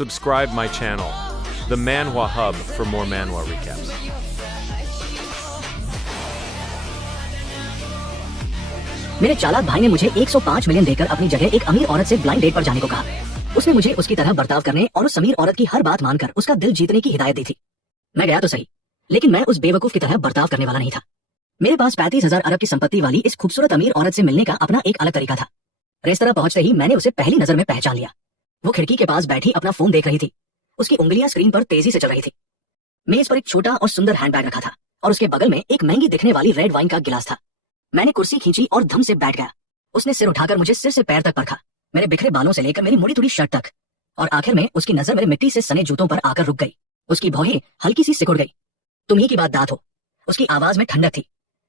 Subscribe my channel, The Manhwa Hub, for more manhwa recaps. मेरे चालाक भाई ने मुझे 105 मिलियन देकर अपनी जगह एक अमीर औरत से ब्लाइंड डेट पर जाने को कहा। उसने मुझे उसकी तरह बर्ताव करने और उस अमीर औरत की हर बात मानकर उसका दिल जीतने की हिदायत दी थी। मैं गया तो सही, लेकिन मैं उस बेवकूफ की तरह बर्ताव करने वाला नहीं था। मेरे पास 35,000 अरब की संपत्ति वाली इस खूबसूरत अमीर औरत से मिलने का अपना एक अलग तरीका था। रेस्तरां पहुंचते ही मैंने उसे पहली नजर में पहचान लिया। वो खिड़की के पास बैठी अपना फोन देख रही थी। उसकी उंगलियां स्क्रीन पर तेजी से चल रही थी। मेज पर एक छोटा और सुंदर हैंडबैग रखा था और उसके बगल में एक महंगी दिखने वाली रेड वाइन का गिलास था। मैंने कुर्सी खींची और धम से बैठ गया। उसने सिर उठाकर मुझे सिर से पैर तक परखा, मेरे बिखरे बालों से लेकर मेरी मुड़ी तुड़ी शर्ट तक, और आखिर में उसकी नजर मेरे मिट्टी से सने जूतों पर आकर रुक गई। उसकी भौहें हल्की सी सिकुड़ गई। तुम ही की बात दात हो। उसकी आवाज में ठंडक थी,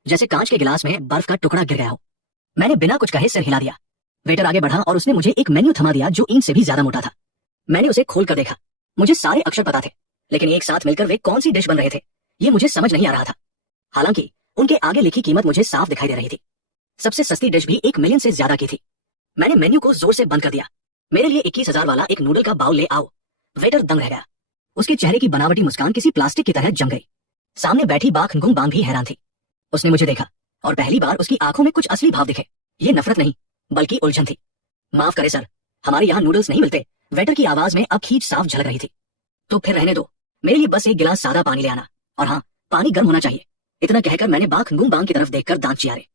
जैसे कांच के गिलास में बर्फ का टुकड़ा गिर गया हो। मैंने बिना कुछ कहे सिर हिला दिया। वेटर आगे बढ़ा और उसने मुझे एक मेन्यू थमा दिया जो ईंट से भी ज्यादा मोटा था। मैंने उसे खोल कर देखा। मुझे सारे अक्षर पता थे, लेकिन एक साथ मिलकर वे कौन सी डिश बन रहे थे ये मुझे समझ नहीं आ रहा था। हालांकि उनके आगे लिखी कीमत मुझे साफ दिखाई दे रही थी। सबसे सस्ती डिश भी 1 मिलियन से ज्यादा की थी। मैंने मेन्यू को जोर से बंद कर दिया। मेरे लिए 21,000 वाला एक नूडल का बाउल ले आओ। वेटर दंग रह गया। उसके चेहरे की बनावटी मुस्कान किसी प्लास्टिक की तरह जम गई। सामने बैठी बाख गुंग बांग भी हैरान थी। उसने मुझे देखा और पहली बार उसकी आंखों में कुछ असली भाव दिखे। ये नफरत नहीं, बल्कि उलझन थी। माफ करे सर, हमारे यहाँ नूडल्स नहीं मिलते। वेटर की आवाज में अब खींच साफ झलक रही थी। तो फिर रहने दो, मेरे लिए बस एक गिलास सादा पानी ले आना, और हाँ, पानी गर्म होना चाहिए। इतना कहकर मैंने बाख गुंग बांग की तरफ देखकर दांत चियारे।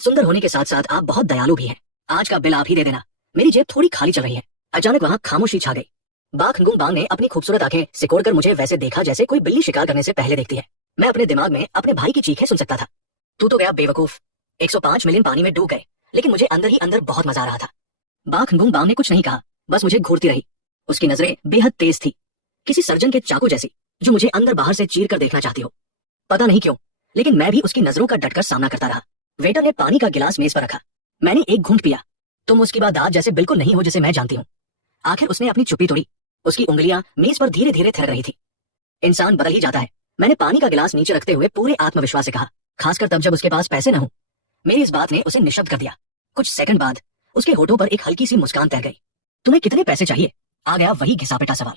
सुंदर होने के साथ साथ आप बहुत दयालु भी हैं। आज का बिल आप ही दे देना, मेरी जेब थोड़ी खाली चल रही है। अचानक वहां खामोशी छा गई। बाख गुंग बांग ने अपनी खूबसूरत आंखें सिकोड़कर मुझे वैसे देखा जैसे कोई बिल्ली शिकार करने से पहले देखती है। मैं अपने दिमाग में अपने भाई की चीखें सुन सकता था। तू तो गया बेवकूफ। 105 मिलियन पानी में डूब गए, लेकिन मुझे अंदर ही अंदर बहुत मजा आ रहा था। बाख गुंग बांग ने कुछ नहीं कहा, बस मुझे घूरती रही। उसकी नजरें बेहद तेज थी, किसी सर्जन के चाकू जैसी, जो मुझे अंदर बाहर से चीर कर देखना चाहती हो। पता नहीं क्यों, लेकिन मैं भी उसकी नजरों का डटकर सामना करता रहा। वेटर ने पानी का गिलास मेज पर रखा। मैंने एक घूंट पिया। तुम उसकी बात आज जैसे बिल्कुल नहीं हो जिसे मैं जानती हूँ। आखिर उसने अपनी चुप्पी तोड़ी। उसकी उंगलियां मेज पर धीरे धीरे थिरक रही थी। इंसान बदल ही जाता है, मैंने पानी का गिलास नीचे रखते हुए पूरे आत्मविश्वास से कहा, खासकर तब जब उसके पास पैसे न हो। मेरी इस बात ने उसे निशब्द कर दिया। कुछ सेकंड बाद उसके होठों पर एक हल्की सी मुस्कान तैर गई। तुम्हें कितने पैसे चाहिए? आ गया वही घिसापिटा सवाल।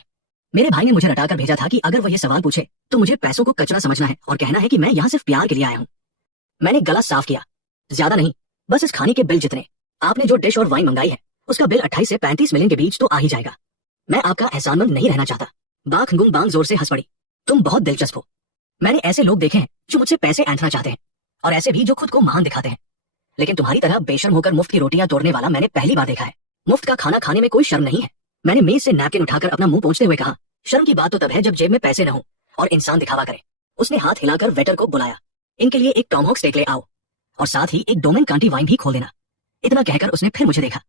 मेरे भाई ने मुझे रटाकर भेजा था कि अगर वह ये सवाल पूछे तो मुझे पैसों को कचरा समझना है और कहना है कि मैं यहाँ सिर्फ प्यार के लिए आया हूँ। मैंने गला साफ किया। ज्यादा नहीं, बस इस खाने के बिल जितने। आपने जो डिश और वाइन मंगाई है उसका बिल 28 से 35 मिलियन के बीच तो आ ही जाएगा। मैं आपका एहसानमंद नहीं रहना चाहता। बाख गुंग बांग जोर से हंस पड़ी। तुम बहुत दिलचस्प हो। मैंने ऐसे लोग देखे हैं जो मुझसे पैसे ऐंठना चाहते हैं, और ऐसे भी जो खुद को महान दिखाते हैं, लेकिन तुम्हारी तरह बेशर्म होकर मुफ्त की रोटियां तोड़ने वाला मैंने पहली बार देखा है। मुफ्त का खाना खाने में कोई शर्म नहीं है। मैंने मेज से नैपकिन उठाकर अपना मुंह पोंछते हुए कहा, शर्म की बात तो तब है जब जेब में पैसे न हो और इंसान दिखावा करे। उसने हाथ हिलाकर वेटर को बुलाया। इनके लिए एक टॉमहॉक स्टेक ले आओ, और साथ ही एक डोमेन कांटी वाइन भी खोल देना। इतना कहकर उसने फिर मुझे देखा।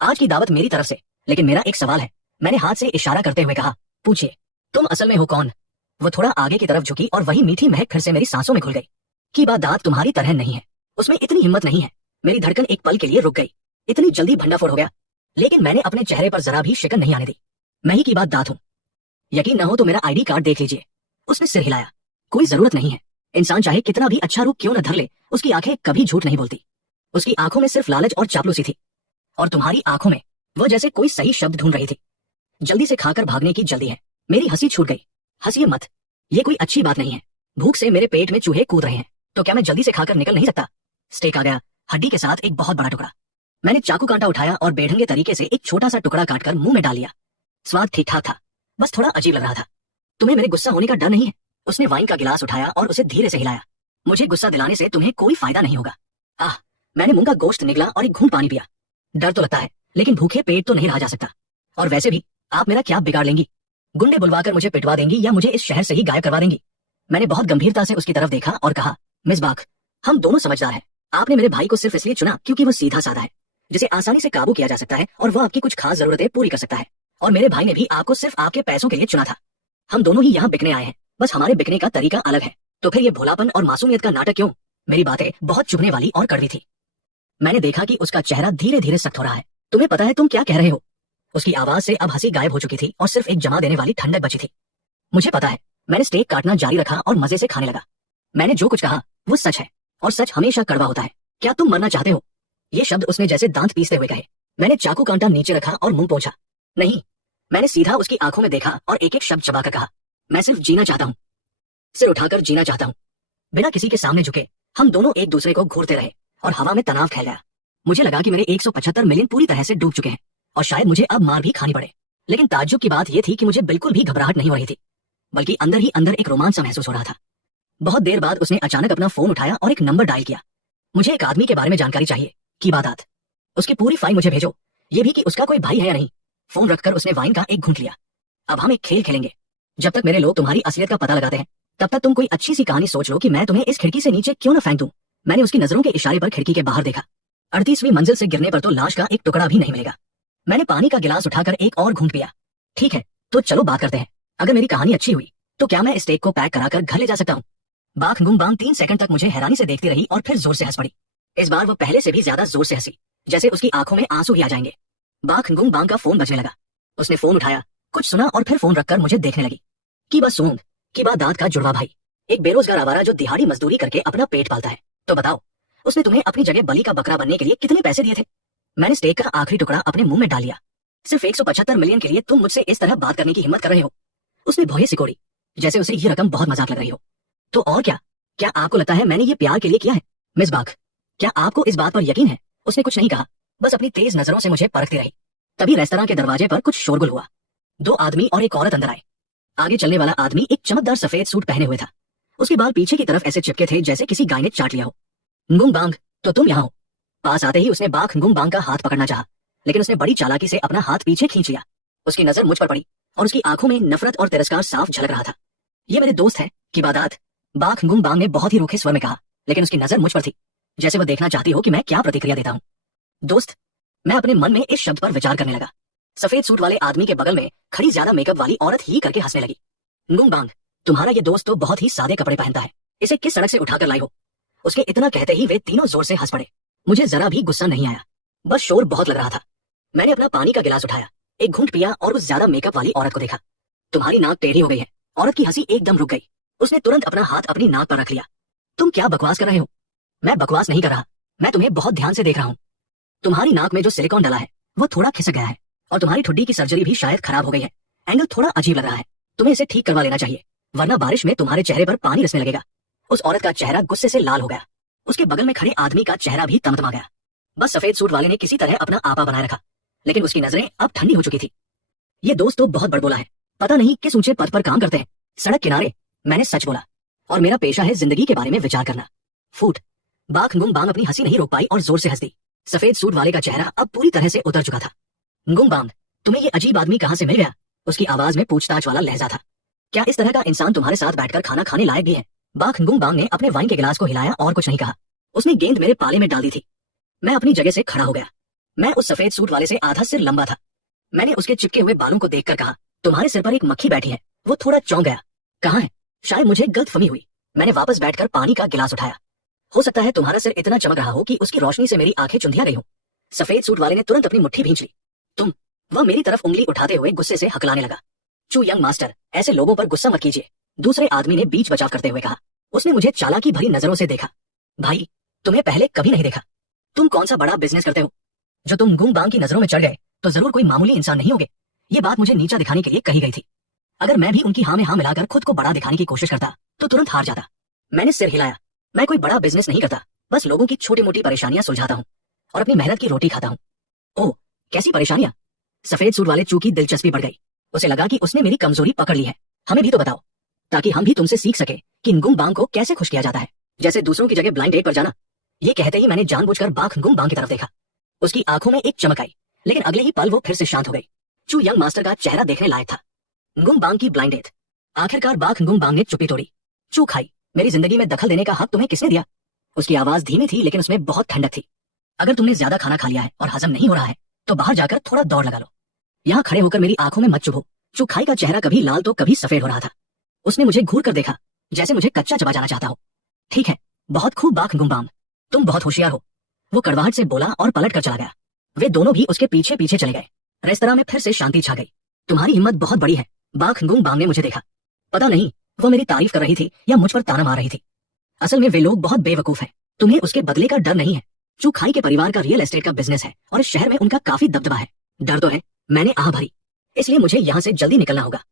आज की दावत मेरी तरफ से, लेकिन मेरा एक सवाल है। मैंने हाथ से इशारा करते हुए कहा, पूछिए, तुम असल में हो कौन? वो थोड़ा आगे की तरफ झुकी और वही मीठी महक फिर से मेरी सांसों में घुल गई। की बात दात तुम्हारी तरह नहीं है, उसमें इतनी हिम्मत नहीं है। मेरी धड़कन एक पल के लिए रुक गई। इतनी जल्दी भंडाफोड़ हो गया, लेकिन मैंने अपने चेहरे पर जरा भी शिकन नहीं आने दी। मैं ही की बात दात हूँ। यकीन न हो तो मेरा आईडी कार्ड देख लीजिए। उसने सिर हिलाया। कोई जरूरत नहीं है। इंसान चाहे कितना भी अच्छा रूप क्यों न धर ले, उसकी आंखें कभी झूठ नहीं बोलती। उसकी आंखों में सिर्फ लालच और चापलूसी थी, और तुम्हारी आंखों में वह जैसे कोई सही शब्द ढूंढ रही थी। जल्दी से खाकर भागने की जल्दी है। मेरी हंसी छूट गई। हंसिए मत, ये कोई अच्छी बात नहीं है। भूख से मेरे पेट में चूहे कूद रहे हैं, तो क्या मैं जल्दी से खाकर निकल नहीं सकता? स्टेक आ गया, हड्डी के साथ एक बहुत बड़ा टुकड़ा। मैंने चाकू कांटा उठाया और बेढंगे तरीके से एक छोटा सा टुकड़ा काटकर मुंह में डाल लिया। स्वाद ठीक ठाक था, बस थोड़ा अजीब लग रहा था। तुम्हें मेरे गुस्सा होने का डर नहीं है? उसने वाइन का गिलास उठाया और उसे धीरे से हिलाया। मुझे गुस्सा दिलाने से तुम्हें कोई फायदा नहीं होगा। आह, मैंने मुंह का गोश्त निगला और एक घूंट पानी पिया। डर तो लगता है, लेकिन भूखे पेट तो नहीं रहा जा सकता। और वैसे भी आप मेरा क्या बिगाड़ लेंगी? गुंडे बुलवाकर मुझे पिटवा देंगी या मुझे इस शहर से ही गायब करवा देंगी? मैंने बहुत गंभीरता से उसकी तरफ देखा और कहा, मिस बाख, हम दोनों समझदार हैं। आपने मेरे भाई को सिर्फ इसलिए चुना क्योंकि वो सीधा साधा है, जिसे आसानी से काबू किया जा सकता है, और वो आपकी कुछ खास जरूरतें पूरी कर सकता है। और मेरे भाई ने भी आपको सिर्फ आपके पैसों के लिए चुना था। हम दोनों ही यहाँ बिकने आए हैं, बस हमारे बिकने का तरीका अलग है। तो फिर ये भोलापन और मासूमियत का नाटक क्यों? मेरी बातें बहुत चुभने वाली और कड़वी थी। मैंने देखा कि उसका चेहरा धीरे धीरे सख्त हो रहा है। तुम्हें पता है तुम क्या कह रहे हो? उसकी आवाज से अब हंसी गायब हो चुकी थी और सिर्फ एक जमा देने वाली ठंडक बची थी। मुझे पता है। मैंने स्टेक काटना जारी रखा और मजे से खाने लगा। मैंने जो कुछ कहा वो सच है, और सच हमेशा कड़वा होता है। क्या तुम मरना चाहते हो? ये शब्द उसने जैसे दांत पीसते हुए कहे। मैंने चाकू कांटा नीचे रखा और मुंह पोंछा। नहीं, मैंने सीधा उसकी आंखों में देखा और एक एक शब्द चबाकर कहा, मैं सिर्फ जीना चाहता हूँ, सिर उठाकर जीना चाहता हूँ। बिना किसी के सामने झुके हम दोनों एक दूसरे को घूरते रहे और हवा में तनाव फैल गया। मुझे लगा कि मेरे 175 मिलियन पूरी तरह से डूब चुके हैं और शायद मुझे अब मार भी खानी पड़े। लेकिन ताज्जुब की बात यह थी कि मुझे बिल्कुल भी घबराहट नहीं हो रही थी, बल्कि अंदर ही अंदर एक रोमांच सा महसूस हो रहा था। बहुत देर बाद उसने अचानक अपना फोन उठाया और एक नंबर डायल किया। मुझे एक आदमी के बारे में जानकारी चाहिए की बात। उसकी पूरी फाइल मुझे भेजो, ये भी कि उसका कोई भाई है या नहीं। फोन रखकर उसने वाइन का एक घूंट लिया। अब हम एक खेल खेलेंगे। जब तक मेरे लोग तुम्हारी असलियत का पता लगाते हैं तब तक तुम कोई अच्छी सी कहानी सोच लो कि मैं तुम्हें इस खिड़की से नीचे क्यों न फेंक दूं। मैंने उसकी नजरों के इशारे पर खिड़की के बाहर देखा। 38वीं मंजिल से गिरने पर तो लाश का एक टुकड़ा भी नहीं मिलेगा। मैंने पानी का गिलास उठाकर एक और घूंट पिया। ठीक है, तो चलो बात करते हैं। अगर मेरी कहानी अच्छी हुई तो क्या मैं इस स्टेक को पैक कराकर घर ले जा सकता हूँ? बाख गुंगबांग 3 सेकंड तक मुझे हैरानी से देखती रही और फिर जोर से हंस पड़ी। इस बार वो पहले से भी ज्यादा जोर से हंसी, जैसे उसकी आंखों में आंसू ही आ जाएंगे। बाख गुंगबांग का फोन बजने लगा। उसने फोन उठाया, कुछ सुना और फिर फोन रखकर मुझे देखने लगी। की बा सोंग, की बा दाद का जुड़वा भाई, एक बेरोजगार आवारा जो दिहाड़ी मजदूरी करके अपना पेट पालता है। तो बताओ, उसने तुम्हें अपनी जगह बलि का बकरा बनने के लिए कितने पैसे दिए थे? मैंने स्टेक का आखिरी टुकड़ा अपने मुंह में डाल लिया। सिर्फ 175 मिलियन के लिए तुम मुझसे इस तरह बात करने की हिम्मत कर रहे हो? उसने भौहें सिकोड़ी, जैसे उसे ये रकम बहुत मजाक लग रही हो। तो और क्या आपको लगता है मैंने ये प्यार के लिए किया है? मिस बाख, क्या आपको इस बात पर यकीन है? उसने कुछ नहीं कहा, बस अपनी तेज नजरों से मुझे परखती रही। तभी रेस्तरां के दरवाजे पर कुछ शोरगुल हुआ। 2 आदमी और एक औरत अंदर आए। आगे चलने वाला आदमी एक चमकदार सफेद सूट पहने हुए था। उसके बाल पीछे की तरफ ऐसे चिपके थे जैसे किसी गाय ने चाट लिया हो। गुंगबांग, तो तुम यहाँ हो? पास आते ही उसने बाख गुंगबांग का हाथ पकड़ना चाहा, लेकिन उसने बड़ी चालाकी से अपना हाथ पीछे खींच लिया। उसकी नजर मुझ पर पड़ी और उसकी आंखों में नफरत और तिरस्कार साफ झलक रहा था। ये मेरे दोस्त है की बादात, बाख गुंगबांग ने बहुत ही रूखे स्वर में कहा, लेकिन उसकी नजर मुझ पर थी, जैसे वह देखना चाहती हो कि मैं क्या प्रतिक्रिया देता हूँ। दोस्त, मैं अपने मन में इस शब्द पर विचार करने लगा। सफेद सूट वाले आदमी के बगल में खड़ी ज्यादा मेकअप वाली औरत ही करके हंसने लगी। गुंगबांग, तुम्हारा ये दोस्त तो बहुत ही सादे कपड़े पहनता है, इसे किस सड़क से उठाकर लाई हो? उसके इतना कहते ही वे तीनों जोर से हंस पड़े। मुझे जरा भी गुस्सा नहीं आया, बस शोर बहुत लग रहा था। मैंने अपना पानी का गिलास उठाया, एक घूंट पिया और उस ज्यादा मेकअप वाली औरत को देखा। तुम्हारी नाक टेढ़ी हो गई है। औरत की हंसी एकदम रुक गई। उसने तुरंत अपना हाथ अपनी नाक पर रख लिया। तुम क्या बकवास कर रहे हो? मैं बकवास नहीं कर रहा, मैं तुम्हें बहुत ध्यान से देख रहा हूँ। तुम्हारी नाक में जो सिलिकॉन डला है वो थोड़ा खिसक गया है और तुम्हारी ठुड्डी की सर्जरी भी शायद खराब हो गई है। एंगल थोड़ा अजीब लग रहा है, तुम्हें इसे ठीक करवा लेना चाहिए, वरना बारिश में तुम्हारे चेहरे पर पानी रिसने लगेगा। उस औरत का चेहरा गुस्से से लाल हो गया। उसके बगल में खड़े आदमी का चेहरा भी तमतमा गया। बस सफेद सूट वाले ने किसी तरह अपना आपा बनाए रखा, लेकिन उसकी नजरें अब ठंडी हो चुकी थी। ये दोस्त तो बहुत बड़बोला है, पता नहीं किस ऊंचे पद पर काम करते हैं। सड़क किनारे, मैंने सच बोला, और मेरा पेशा है जिंदगी के बारे में विचार करना। फूट। बाख गुंगबांग अपनी हंसी नहीं रोक पाई और जोर से हंस दी। सफेद सूट वाले का चेहरा अब पूरी तरह से उतर चुका था। गुंगबांग, तुम्हें ये अजीब आदमी कहाँ से मिल गया? उसकी आवाज में पूछताछ वाला लहजा था। क्या इस तरह का इंसान तुम्हारे साथ बैठकर खाना खाने लायक भी है? बाख गुंगबांग ने अपने वाइन के गिलास को हिलाया और कुछ नहीं कहा। उसने गेंद मेरे पाले में डाल दी थी। मैं अपनी जगह से खड़ा हो गया। मैं उस सफेद सूट वाले से आधा सिर लंबा था। मैंने उसके चिपके हुए बालों को देखकर कहा, तुम्हारे सिर पर एक मक्खी बैठी है। वो थोड़ा चौंक गया। कहाँ है? शायद मुझे गलतफहमी हुई। मैंने वापस बैठकर पानी का गिलास उठाया। हो सकता है तुम्हारा सिर इतना चमक रहा हो कि उसकी रोशनी से मेरी आंखें चुंधिया गई हो। सफेद सूट वाले ने तुरंत अपनी मुट्ठी भींच ली। तुम? वह मेरी तरफ उंगली उठाते हुए गुस्से से हकलाने लगा। चू यंग मास्टर, ऐसे लोगों पर गुस्सा मत कीजिए, दूसरे आदमी ने बीच बचाव करते हुए कहा। उसने मुझे चालाकी भरी नजरों से देखा। भाई, तुम्हें पहले कभी नहीं देखा। तुम कौन सा बड़ा बिजनेस करते हो जो तुम गुंगबांग की नजरों में चढ़ गए तो जरूर कोई मामूली इंसान नहीं होगे। ये बात मुझे नीचा दिखाने के लिए कही गई थी। अगर मैं भी उनकी हाँ में हाँ मिलाकर खुद को बड़ा दिखाने की कोशिश करता तो तुरंत हार जाता। मैंने सिर हिलाया। मैं कोई बड़ा बिजनेस नहीं करता, बस लोगों की छोटी मोटी परेशानियां सुलझाता हूँ और अपनी मेहनत की रोटी खाता हूँ। ओह, कैसी परेशानियां? सफेद सूट वाले चू की दिलचस्पी बढ़ गई। उसे लगा कि उसने मेरी कमजोरी पकड़ ली है। हमें भी तो बताओ, ताकि हम भी तुमसे सीख सके कि गुंगबांग को कैसे खुश किया जाता है, जैसे दूसरों की जगह ब्लाइंड डेट पर जाना। ये कहते ही मैंने जानबूझकर बाख गुंगबांग की तरफ देखा। उसकी आंखों में एक चमक आई, लेकिन अगले ही पल वो फिर से शांत हो गई। चू यंग मास्टर का चेहरा देखने लायक था। गुंगबांग की ब्लाइंड डेट। आखिरकार बाख गुंगबांग ने चुप्पी तोड़ी। चू खाई, मेरी जिंदगी में दखल देने का हक तुम्हें किसने दिया? उसकी आवाज धीमी थी लेकिन उसमें बहुत ठंडक थी। अगर तुमने ज्यादा खाना खा लिया है और हजम नहीं हो रहा है तो बाहर जाकर थोड़ा दौड़ लगा लो। यहाँ खड़े होकर मेरी आंखों में मत चुभो। चू खाई का चेहरा कभी लाल तो कभी सफेद हो रहा था। उसने मुझे घूर कर देखा, जैसे मुझे कच्चा चबा जाना चाहता हो। ठीक है, बहुत खूब बाख गुंगबांग, तुम बहुत होशियार हो। वो कड़वाहट से बोला और पलट कर चला गया। वे दोनों भी उसके पीछे पीछे चले गए। रेस्तरां में फिर से शांति छा गई। तुम्हारी हिम्मत बहुत बड़ी है। बाख गुंगबांग ने मुझे देखा। पता नहीं वो मेरी तारीफ कर रही थी या मुझ पर ताना मार रही थी। असल में वे लोग बहुत बेवकूफ हैं। तुम्हें उसके बदले का डर नहीं है। चू खाई के परिवार का रियल एस्टेट का बिजनेस है और इस शहर में उनका काफी दबदबा है। डर तो है। मैंने आह भरी। इसलिए मुझे यहाँ से जल्दी निकलना होगा।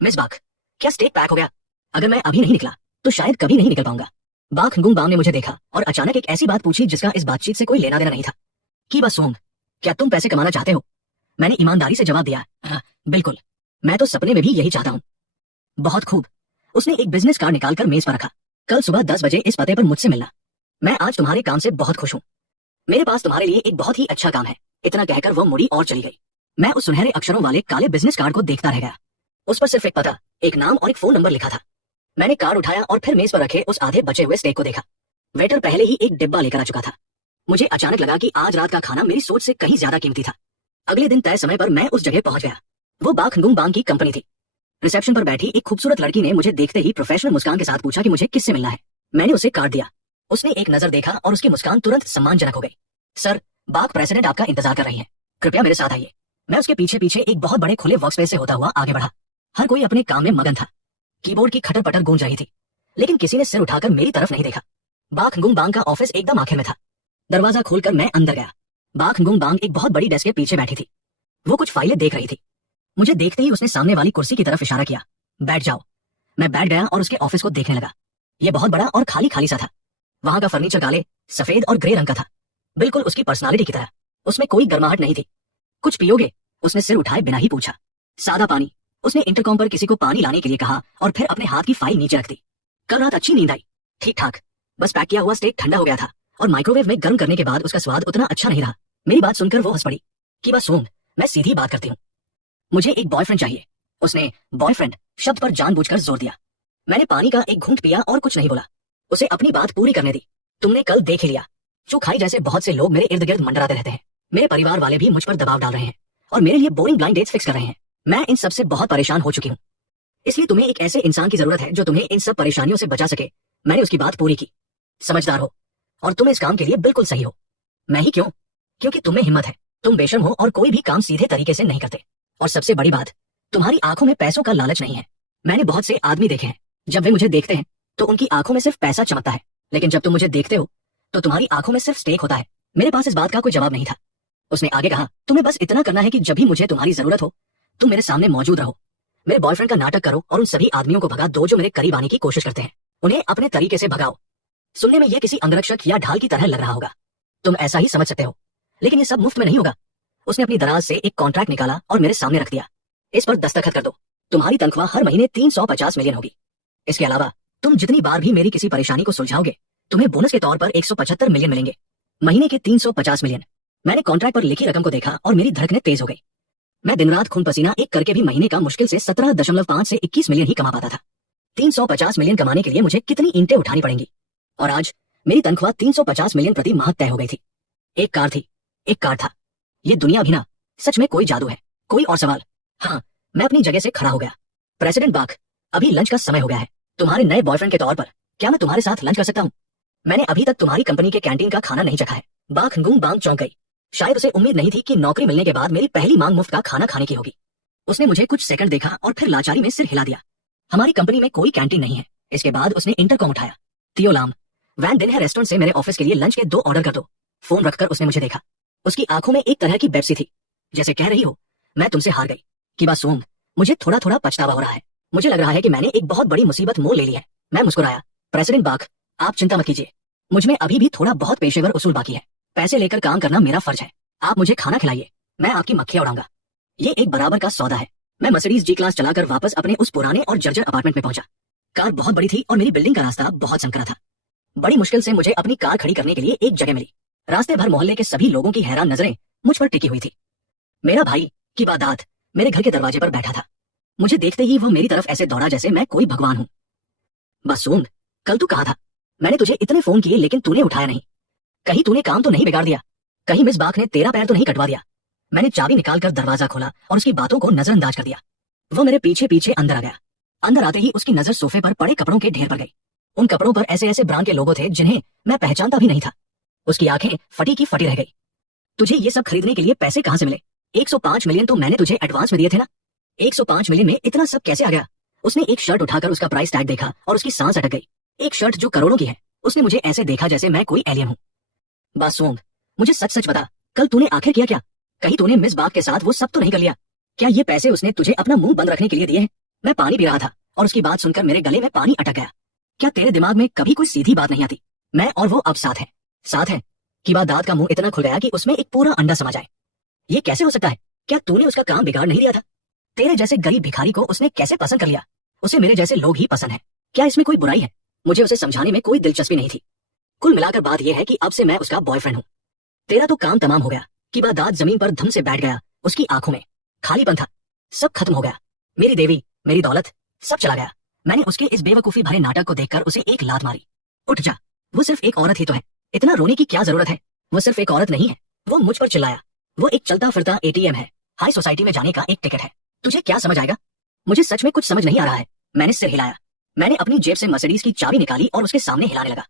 मिस बाक, क्या स्टेक पैक हो गया? अगर मैं अभी नहीं निकला तो शायद कभी नहीं निकल पाऊंगा। बाक गुंगबांग ने मुझे देखा और अचानक एक ऐसी बात पूछी जिसका इस बातचीत से कोई लेना देना नहीं था। कि बस सोंग, क्या तुम पैसे कमाना चाहते हो? मैंने ईमानदारी से जवाब दिया, हाँ, बिल्कुल, मैं तो सपने में भी यही चाहता हूँ। बहुत खूब। उसने एक बिजनेस कार्ड निकालकर मेज पर रखा। कल सुबह 10 बजे इस पते पर मुझसे मिलना। मैं आज तुम्हारे काम से बहुत खुश हूँ। मेरे पास तुम्हारे लिए एक बहुत ही अच्छा काम है। इतना कहकर वो मुड़ी और चली गई। मैं उस सुनहरे अक्षरों वाले काले बिजनेस कार्ड को देखता रह गया। उस पर सिर्फ एक पता, एक नाम और एक फोन नंबर लिखा था। मैंने कार्ड उठाया और फिर मेज पर रखे उस आधे बचे हुए स्टेक को देखा। वेटर पहले ही एक डिब्बा लेकर आ चुका था। मुझे अचानक लगा कि आज रात का खाना मेरी सोच से कहीं ज्यादा कीमती था। अगले दिन तय समय पर मैं उस जगह पहुंच गया। वो बाक गुंगबांग की कंपनी थी। रिसेप्शन पर बैठी एक खूबसूरत लड़की ने मुझे देखते ही प्रोफेशनल मुस्कान के साथ पूछा कि मुझे किससे मिलना है। मैंने उसे कार्ड दिया। उसने एक नजर देखा और उसकी मुस्कान तुरंत सम्मानजनक हो गई। सर, बाक प्रेसिडेंट आपका इंतजार कर रही है, कृपया मेरे साथ आइए। मैं उसके पीछे पीछे एक बहुत बड़े खुले वर्कस्पेस से होता हुआ आगे बढ़ा। हर कोई अपने काम में मगन था। कीबोर्ड की खटर पटर गूंज रही थी, लेकिन किसी ने सिर उठाकर मेरी तरफ नहीं देखा। बाक गुंगबांग का ऑफिस एकदम आखिर में था। दरवाजा खोलकर मैं अंदर गया। बाक गुंगबांग एक बहुत बड़ी डेस्क के पीछे बैठी थी। वो कुछ फाइलें देख रही थी। मुझे देखते ही उसने सामने वाली कुर्सी की तरफ इशारा किया। बैठ जाओ। मैं बैठ गया और उसके ऑफिस को देखने लगा। यह बहुत बड़ा और खाली खाली सा था। वहां का फर्नीचर काले, सफेद और ग्रे रंग का था, बिल्कुल उसकी पर्सनालिटी की तरह। उसमें कोई गर्माहट नहीं थी। कुछ पियोगे? उसने सिर उठाए बिना ही पूछा। सादा पानी। उसने इंटरकॉम पर किसी को पानी लाने के लिए कहा और फिर अपने हाथ की फाइल नीचे रख दी। कल रात अच्छी नींद आई? ठीक ठाक, बस पैक किया हुआ स्टेक ठंडा हो गया था और माइक्रोवेव में गर्म करने के बाद उसका स्वाद उतना अच्छा नहीं रहा। मेरी बात सुनकर वो हंस पड़ी कि बस सोंग, मैं सीधी बात करती हूँ, मुझे एक बॉयफ्रेंड चाहिए। उसने बॉयफ्रेंड शब्द पर जानबूझकर जोर दिया। मैंने पानी का एक घूंट पिया और कुछ नहीं बोला। उसे अपनी बात पूरी करने दी। तुमने कल देख ही लिया, चूखाई जैसे बहुत से लोग मेरे इर्द गिर्द मंडराते रहते हैं। मेरे परिवार वाले भी मुझ पर दबाव डाल रहे हैं और मेरे लिए बोरिंग ब्लाइंड डेट्स फिक्स कर रहे हैं। मैं इन सब से बहुत परेशान हो चुकी हूँ। इसलिए तुम्हें एक ऐसे इंसान की जरूरत है जो तुम्हें इन सब परेशानियों से बचा सके। मैंने उसकी बात पूरी की। समझदार हो और तुम इस काम के लिए बिल्कुल सही हो। मैं ही क्यों? क्योंकि तुम्हें हिम्मत है। तुम बेशर्म हो और कोई भी काम सीधे तरीके से नहीं करते। और सबसे बड़ी बात, तुम्हारी आंखों में पैसों का लालच नहीं है। मैंने बहुत से आदमी देखे हैं, जब वे मुझे देखते हैं तो उनकी आंखों में सिर्फ पैसा चमकता है, लेकिन जब तुम मुझे देखते हो तो तुम्हारी आंखों में सिर्फ स्टेक होता है। मेरे पास इस बात का कोई जवाब नहीं था। उसने आगे कहा, तुम्हें बस इतना करना है कि जब भी मुझे तुम्हारी जरूरत हो तुम मेरे सामने मौजूद रहो। मेरे बॉयफ्रेंड का नाटक करो और उन सभी आदमियों को भगा दो जो मेरे करीब आने की कोशिश करते हैं। उन्हें अपने तरीके से भगाओ। सुनने में यह किसी अंगरक्षक या ढाल की तरह लग रहा होगा, तुम ऐसा ही समझ सकते हो, लेकिन ये सब मुफ्त में नहीं होगा। उसने अपनी दराज से एक कॉन्ट्रैक्ट निकाला और मेरे सामने रख दिया। इस पर दस्तखत कर दो। तुम्हारी तनख्वाह हर महीने 350 मिलियन होगी। इसके अलावा तुम जितनी बार भी मेरी किसी परेशानी को सुलझाओगे तुम्हें बोनस के तौर पर 175 मिलियन मिलेंगे। महीने के 350 मिलियन। मैंने कॉन्ट्रैक्ट पर लिखी रकम को देखा और मेरी धड़कनें तेज हो गई। मैं दिन रात खून पसीना एक करके भी महीने का मुश्किल से 17.5 से 21 मिलियन ही कमा पाता था। 350 मिलियन कमाने के लिए मुझे कितनी ईंटें उठानी पड़ेंगी? और आज मेरी तनख्वाह 350 मिलियन प्रति माह तय हो गई थी। एक कार थी, एक कार था। ये दुनिया भी ना, सच में कोई जादू है। कोई और सवाल? हाँ, मैं अपनी जगह से खड़ा हो गया। प्रेसिडेंट बाक, अभी लंच का समय हो गया है। तुम्हारे नए बॉयफ्रेंड के तौर पर क्या मैं तुम्हारे साथ लंच कर सकता हूँ? मैंने अभी तक तुम्हारी कंपनी के कैंटीन का खाना नहीं चखा है। बाक गुंगबांग चौंक गई। शायद उसे उम्मीद नहीं थी कि नौकरी मिलने के बाद मेरी पहली मांग मुफ्त का खाना खाने की होगी। उसने मुझे कुछ सेकंड देखा और फिर लाचारी में सिर हिला दिया। हमारी कंपनी में कोई कैंटीन नहीं है। इसके बाद उसने इंटरकॉम उठाया। थियो लाम, वैन दिन है रेस्टोरेंट से मेरे ऑफिस के लिए लंच के 2 ऑर्डर कर दो। फोन रखकर उसने मुझे देखा। उसकी आंखों में एक तरह की बेपसी थी, जैसे कह रही हो मैं तुमसे हार गई। कि बस सोंग, मुझे थोड़ा थोड़ा पछतावा हो रहा है। मुझे लग रहा है कि मैंने एक बहुत बड़ी मुसीबत मोल ले ली है। मैं मुस्कुराया। प्रेसिडेंट बाक, आप चिंता मत कीजिए, मुझ में अभी भी थोड़ा बहुत पेशेवर उसूल बाकी है। पैसे लेकर काम करना मेरा फर्ज है। आप मुझे खाना खिलाइए, मैं आपकी मक्खियां उड़ाऊंगा। ये एक बराबर का सौदा है। मैं मर्सिडीज जी क्लास चलाकर वापस अपने उस पुराने और जर्जर अपार्टमेंट में पहुंचा। कार बहुत बड़ी थी और मेरी बिल्डिंग का रास्ता बहुत संकरा था। बड़ी मुश्किल से मुझे अपनी कार खड़ी करने के लिए एक जगह मिली। रास्ते भर मोहल्ले के सभी लोगों की हैरान नजरें मुझ पर टिकी हुई थी। मेरा भाई की बादात मेरे घर के दरवाजे पर बैठा था। मुझे देखते ही वो मेरी तरफ ऐसे दौड़ा जैसे मैं कोई भगवान हूं। बस सोंग, कल तू कहा था मैंने तुझे इतने फोन किए लेकिन तूने उठाया नहीं। कहीं तूने काम तो नहीं बिगाड़ दिया? कहीं मिस बाक ने तेरा पैर तो नहीं कटवा दिया? मैंने चाबी निकालकर दरवाजा खोला और उसकी बातों को नजरअंदाज कर दिया। वो मेरे पीछे पीछे अंदर आ गया। अंदर आते ही उसकी नजर सोफे पर पड़े कपड़ों के ढेर पर गई। उन कपड़ों पर ऐसे ऐसे ब्रांड के लोगो थे जिन्हें मैं पहचानता भी नहीं था। उसकी आंखें फटी की फटी रह गई। तुझे ये सब खरीदने के लिए पैसे कहां से मिले? 105 मिलियन तो मैंने तुझे एडवांस में दिए थे ना। 105 मिलियन में इतना सब कैसे आ गया? उसने एक शर्ट उठाकर उसका प्राइस टैग देखा और उसकी सांस अटक गई। एक शर्ट जो करोड़ों की है। उसने मुझे ऐसे देखा जैसे मैं कोई एलियन हूं। बस सोंग, मुझे सच सच बता, कल तूने आखिर किया क्या? कहीं तूने मिस बाक के साथ वो सब तो नहीं कर लिया? क्या ये पैसे उसने तुझे अपना मुंह बंद रखने के लिए दिए हैं? मैं पानी पी रहा था और उसकी बात सुनकर मेरे गले में पानी अटक गया। क्या तेरे दिमाग में कभी कोई सीधी बात नहीं आती? मैं और वो अब साथ हैं। साथ हैं कि बाद दांत का मुंह इतना खुल गया कि उसमें एक पूरा अंडा समा जाए। ये कैसे हो सकता है? क्या तूने उसका काम बिगाड़ नहीं दिया था? तेरे जैसे गरीब भिखारी को उसने कैसे पसंद कर लिया? उसे मेरे जैसे लोग ही पसंद है। क्या इसमें कोई बुराई है? मुझे उसे समझाने में कोई दिलचस्पी नहीं थी। कुल मिलाकर बात यह है कि अब से मैं उसका बॉयफ्रेंड हूँ। तेरा तो काम तमाम हो गया कि बाद दांत जमीन पर धम से बैठ गया। उसकी आंखों में खालीपन था, सब खत्म हो गया। मेरी देवी, मेरी दौलत, सब चला गया। मैंने उसके इस बेवकूफी भरे नाटक को देखकर उसे एक लात मारी। उठ जा, वो सिर्फ एक औरत ही तो है, इतना रोने की क्या जरूरत है? वो सिर्फ एक औरत नहीं है। वो मुझ पर चिल्लाया। वो एक चलता फिरता एटीएम है, हाई सोसाइटी में जाने का एक टिकट है। तुझे क्या समझ आएगा? मुझे सच में कुछ समझ नहीं आ रहा है। मैंने सिर हिलाया। मैंने अपनी जेब से मर्सिडीज की चाबी निकाली और उसके सामने हिलाने लगा।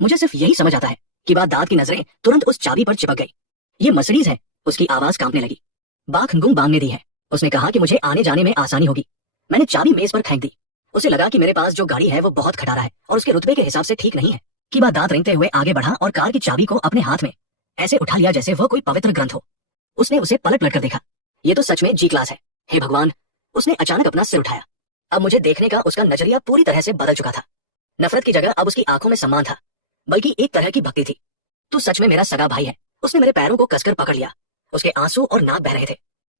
मुझे सिर्फ यही समझ आता है कि बाद दांत की नजरें तुरंत उस चाबी पर चिपक गई। ये मर्सिडीज है। उसकी आवाज कांपने लगी। बाख गुंग बांग ने दी है। उसने कहा कि मुझे आने जाने में आसानी होगी। मैंने चाबी मेज पर फेंक दी। उसे लगा कि मेरे पास जो गाड़ी है वो बहुत खटारा है और उसके रुतबे के हिसाब से ठीक नहीं है। कि बाद दांत रेंगते हुए आगे बढ़ा और कार की चाबी को अपने हाथ में ऐसे उठा लिया जैसे वह कोई पवित्र ग्रंथ हो। उसने उसे पलट पलट कर देखा। ये तो सच में जी क्लास है। हे भगवान! उसने अचानक अपना सिर उठाया। अब मुझे देखने का उसका नजरिया पूरी तरह से बदल चुका था। नफरत की जगह अब उसकी आंखों में सम्मान था, बल्कि एक तरह की भक्ति थी। तू सच में मेरा सगा भाई है। उसने मेरे पैरों को कसकर पकड़ लिया। उसके आंसू और नाक बह रहे थे।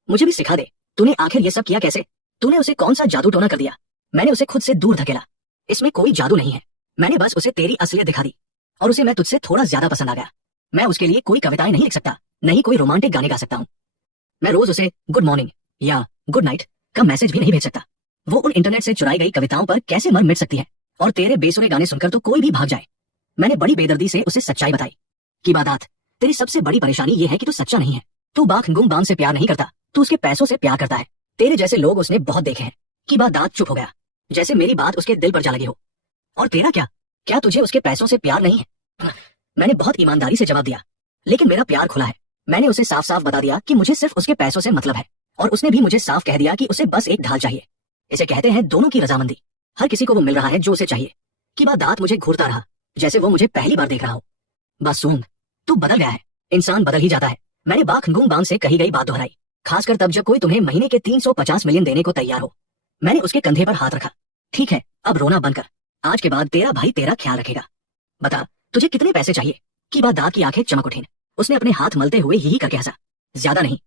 मुझे भी सिखा दे, तूने आखिर ये सब किया कैसे? तूने उसे कौन सा जादू टोना कर दिया? मैंने उसे खुद से दूर धकेला। इसमें कोई जादू नहीं है। मैंने बस उसे तेरी असलियत दिखा दी और उसे मैं तुझसे थोड़ा ज्यादा पसंद आ गया। मैं उसके लिए कोई कविताएं नहीं लिख सकता, नहीं कोई रोमांटिक गाने गा सकता हूँ। मैं रोज उसे गुड मॉर्निंग या गुड नाइट का मैसेज भी नहीं भेज सकता। वो उन इंटरनेट से चुराई गई कविताओं पर कैसे मर मिट सकती है? और तेरे बेसुरे गाने सुनकर तो कोई भी भाग जाए। मैंने बड़ी बेदर्दी से उसे सच्चाई बताई कि बादात, तेरी सबसे बड़ी परेशानी ये है कि तू सच्चा नहीं है। तू बाख गुंग बांग से प्यार नहीं करता, तू उसके पैसों से प्यार करता है। तेरे जैसे लोग उसने बहुत देखे हैं। कि बादात चुप हो गया, जैसे मेरी बात उसके दिल पर जा लगी हो। और तेरा क्या? क्या तुझे उसके पैसों से प्यार नहीं है? मैंने बहुत ईमानदारी से जवाब दिया, लेकिन मेरा प्यार खुला है। मैंने उसे साफ साफ बता दिया कि मुझे सिर्फ उसके पैसों से मतलब है, और उसने भी मुझे साफ कह दिया कि उसे बस एक ढाल चाहिए। इसे कहते हैं दोनों की रजामंदी। हर किसी को वो मिल रहा है जो उसे चाहिए। कि बाद दांत मुझे घूरता रहा, जैसे वो मुझे पहली बार देख रहा हो। बस सूंघ, तू बदल गया है। इंसान बदल ही जाता है। मैंने बाख गुंग बांग से कही गई बात दोहराई, खासकर तब जब कोई तुम्हें महीने के 350 मिलियन देने को तैयार हो। मैंने उसके कंधे पर हाथ रखा। ठीक है, अब रोना बंद कर। आज के बाद तेरा भाई तेरा ख्याल रखेगा। बता, तुझे कितने पैसे चाहिए? कि बाद दांत की आंखें चमक उठी। उसने अपने हाथ मलते हुए ही करके हंसा। ज्यादा नहीं।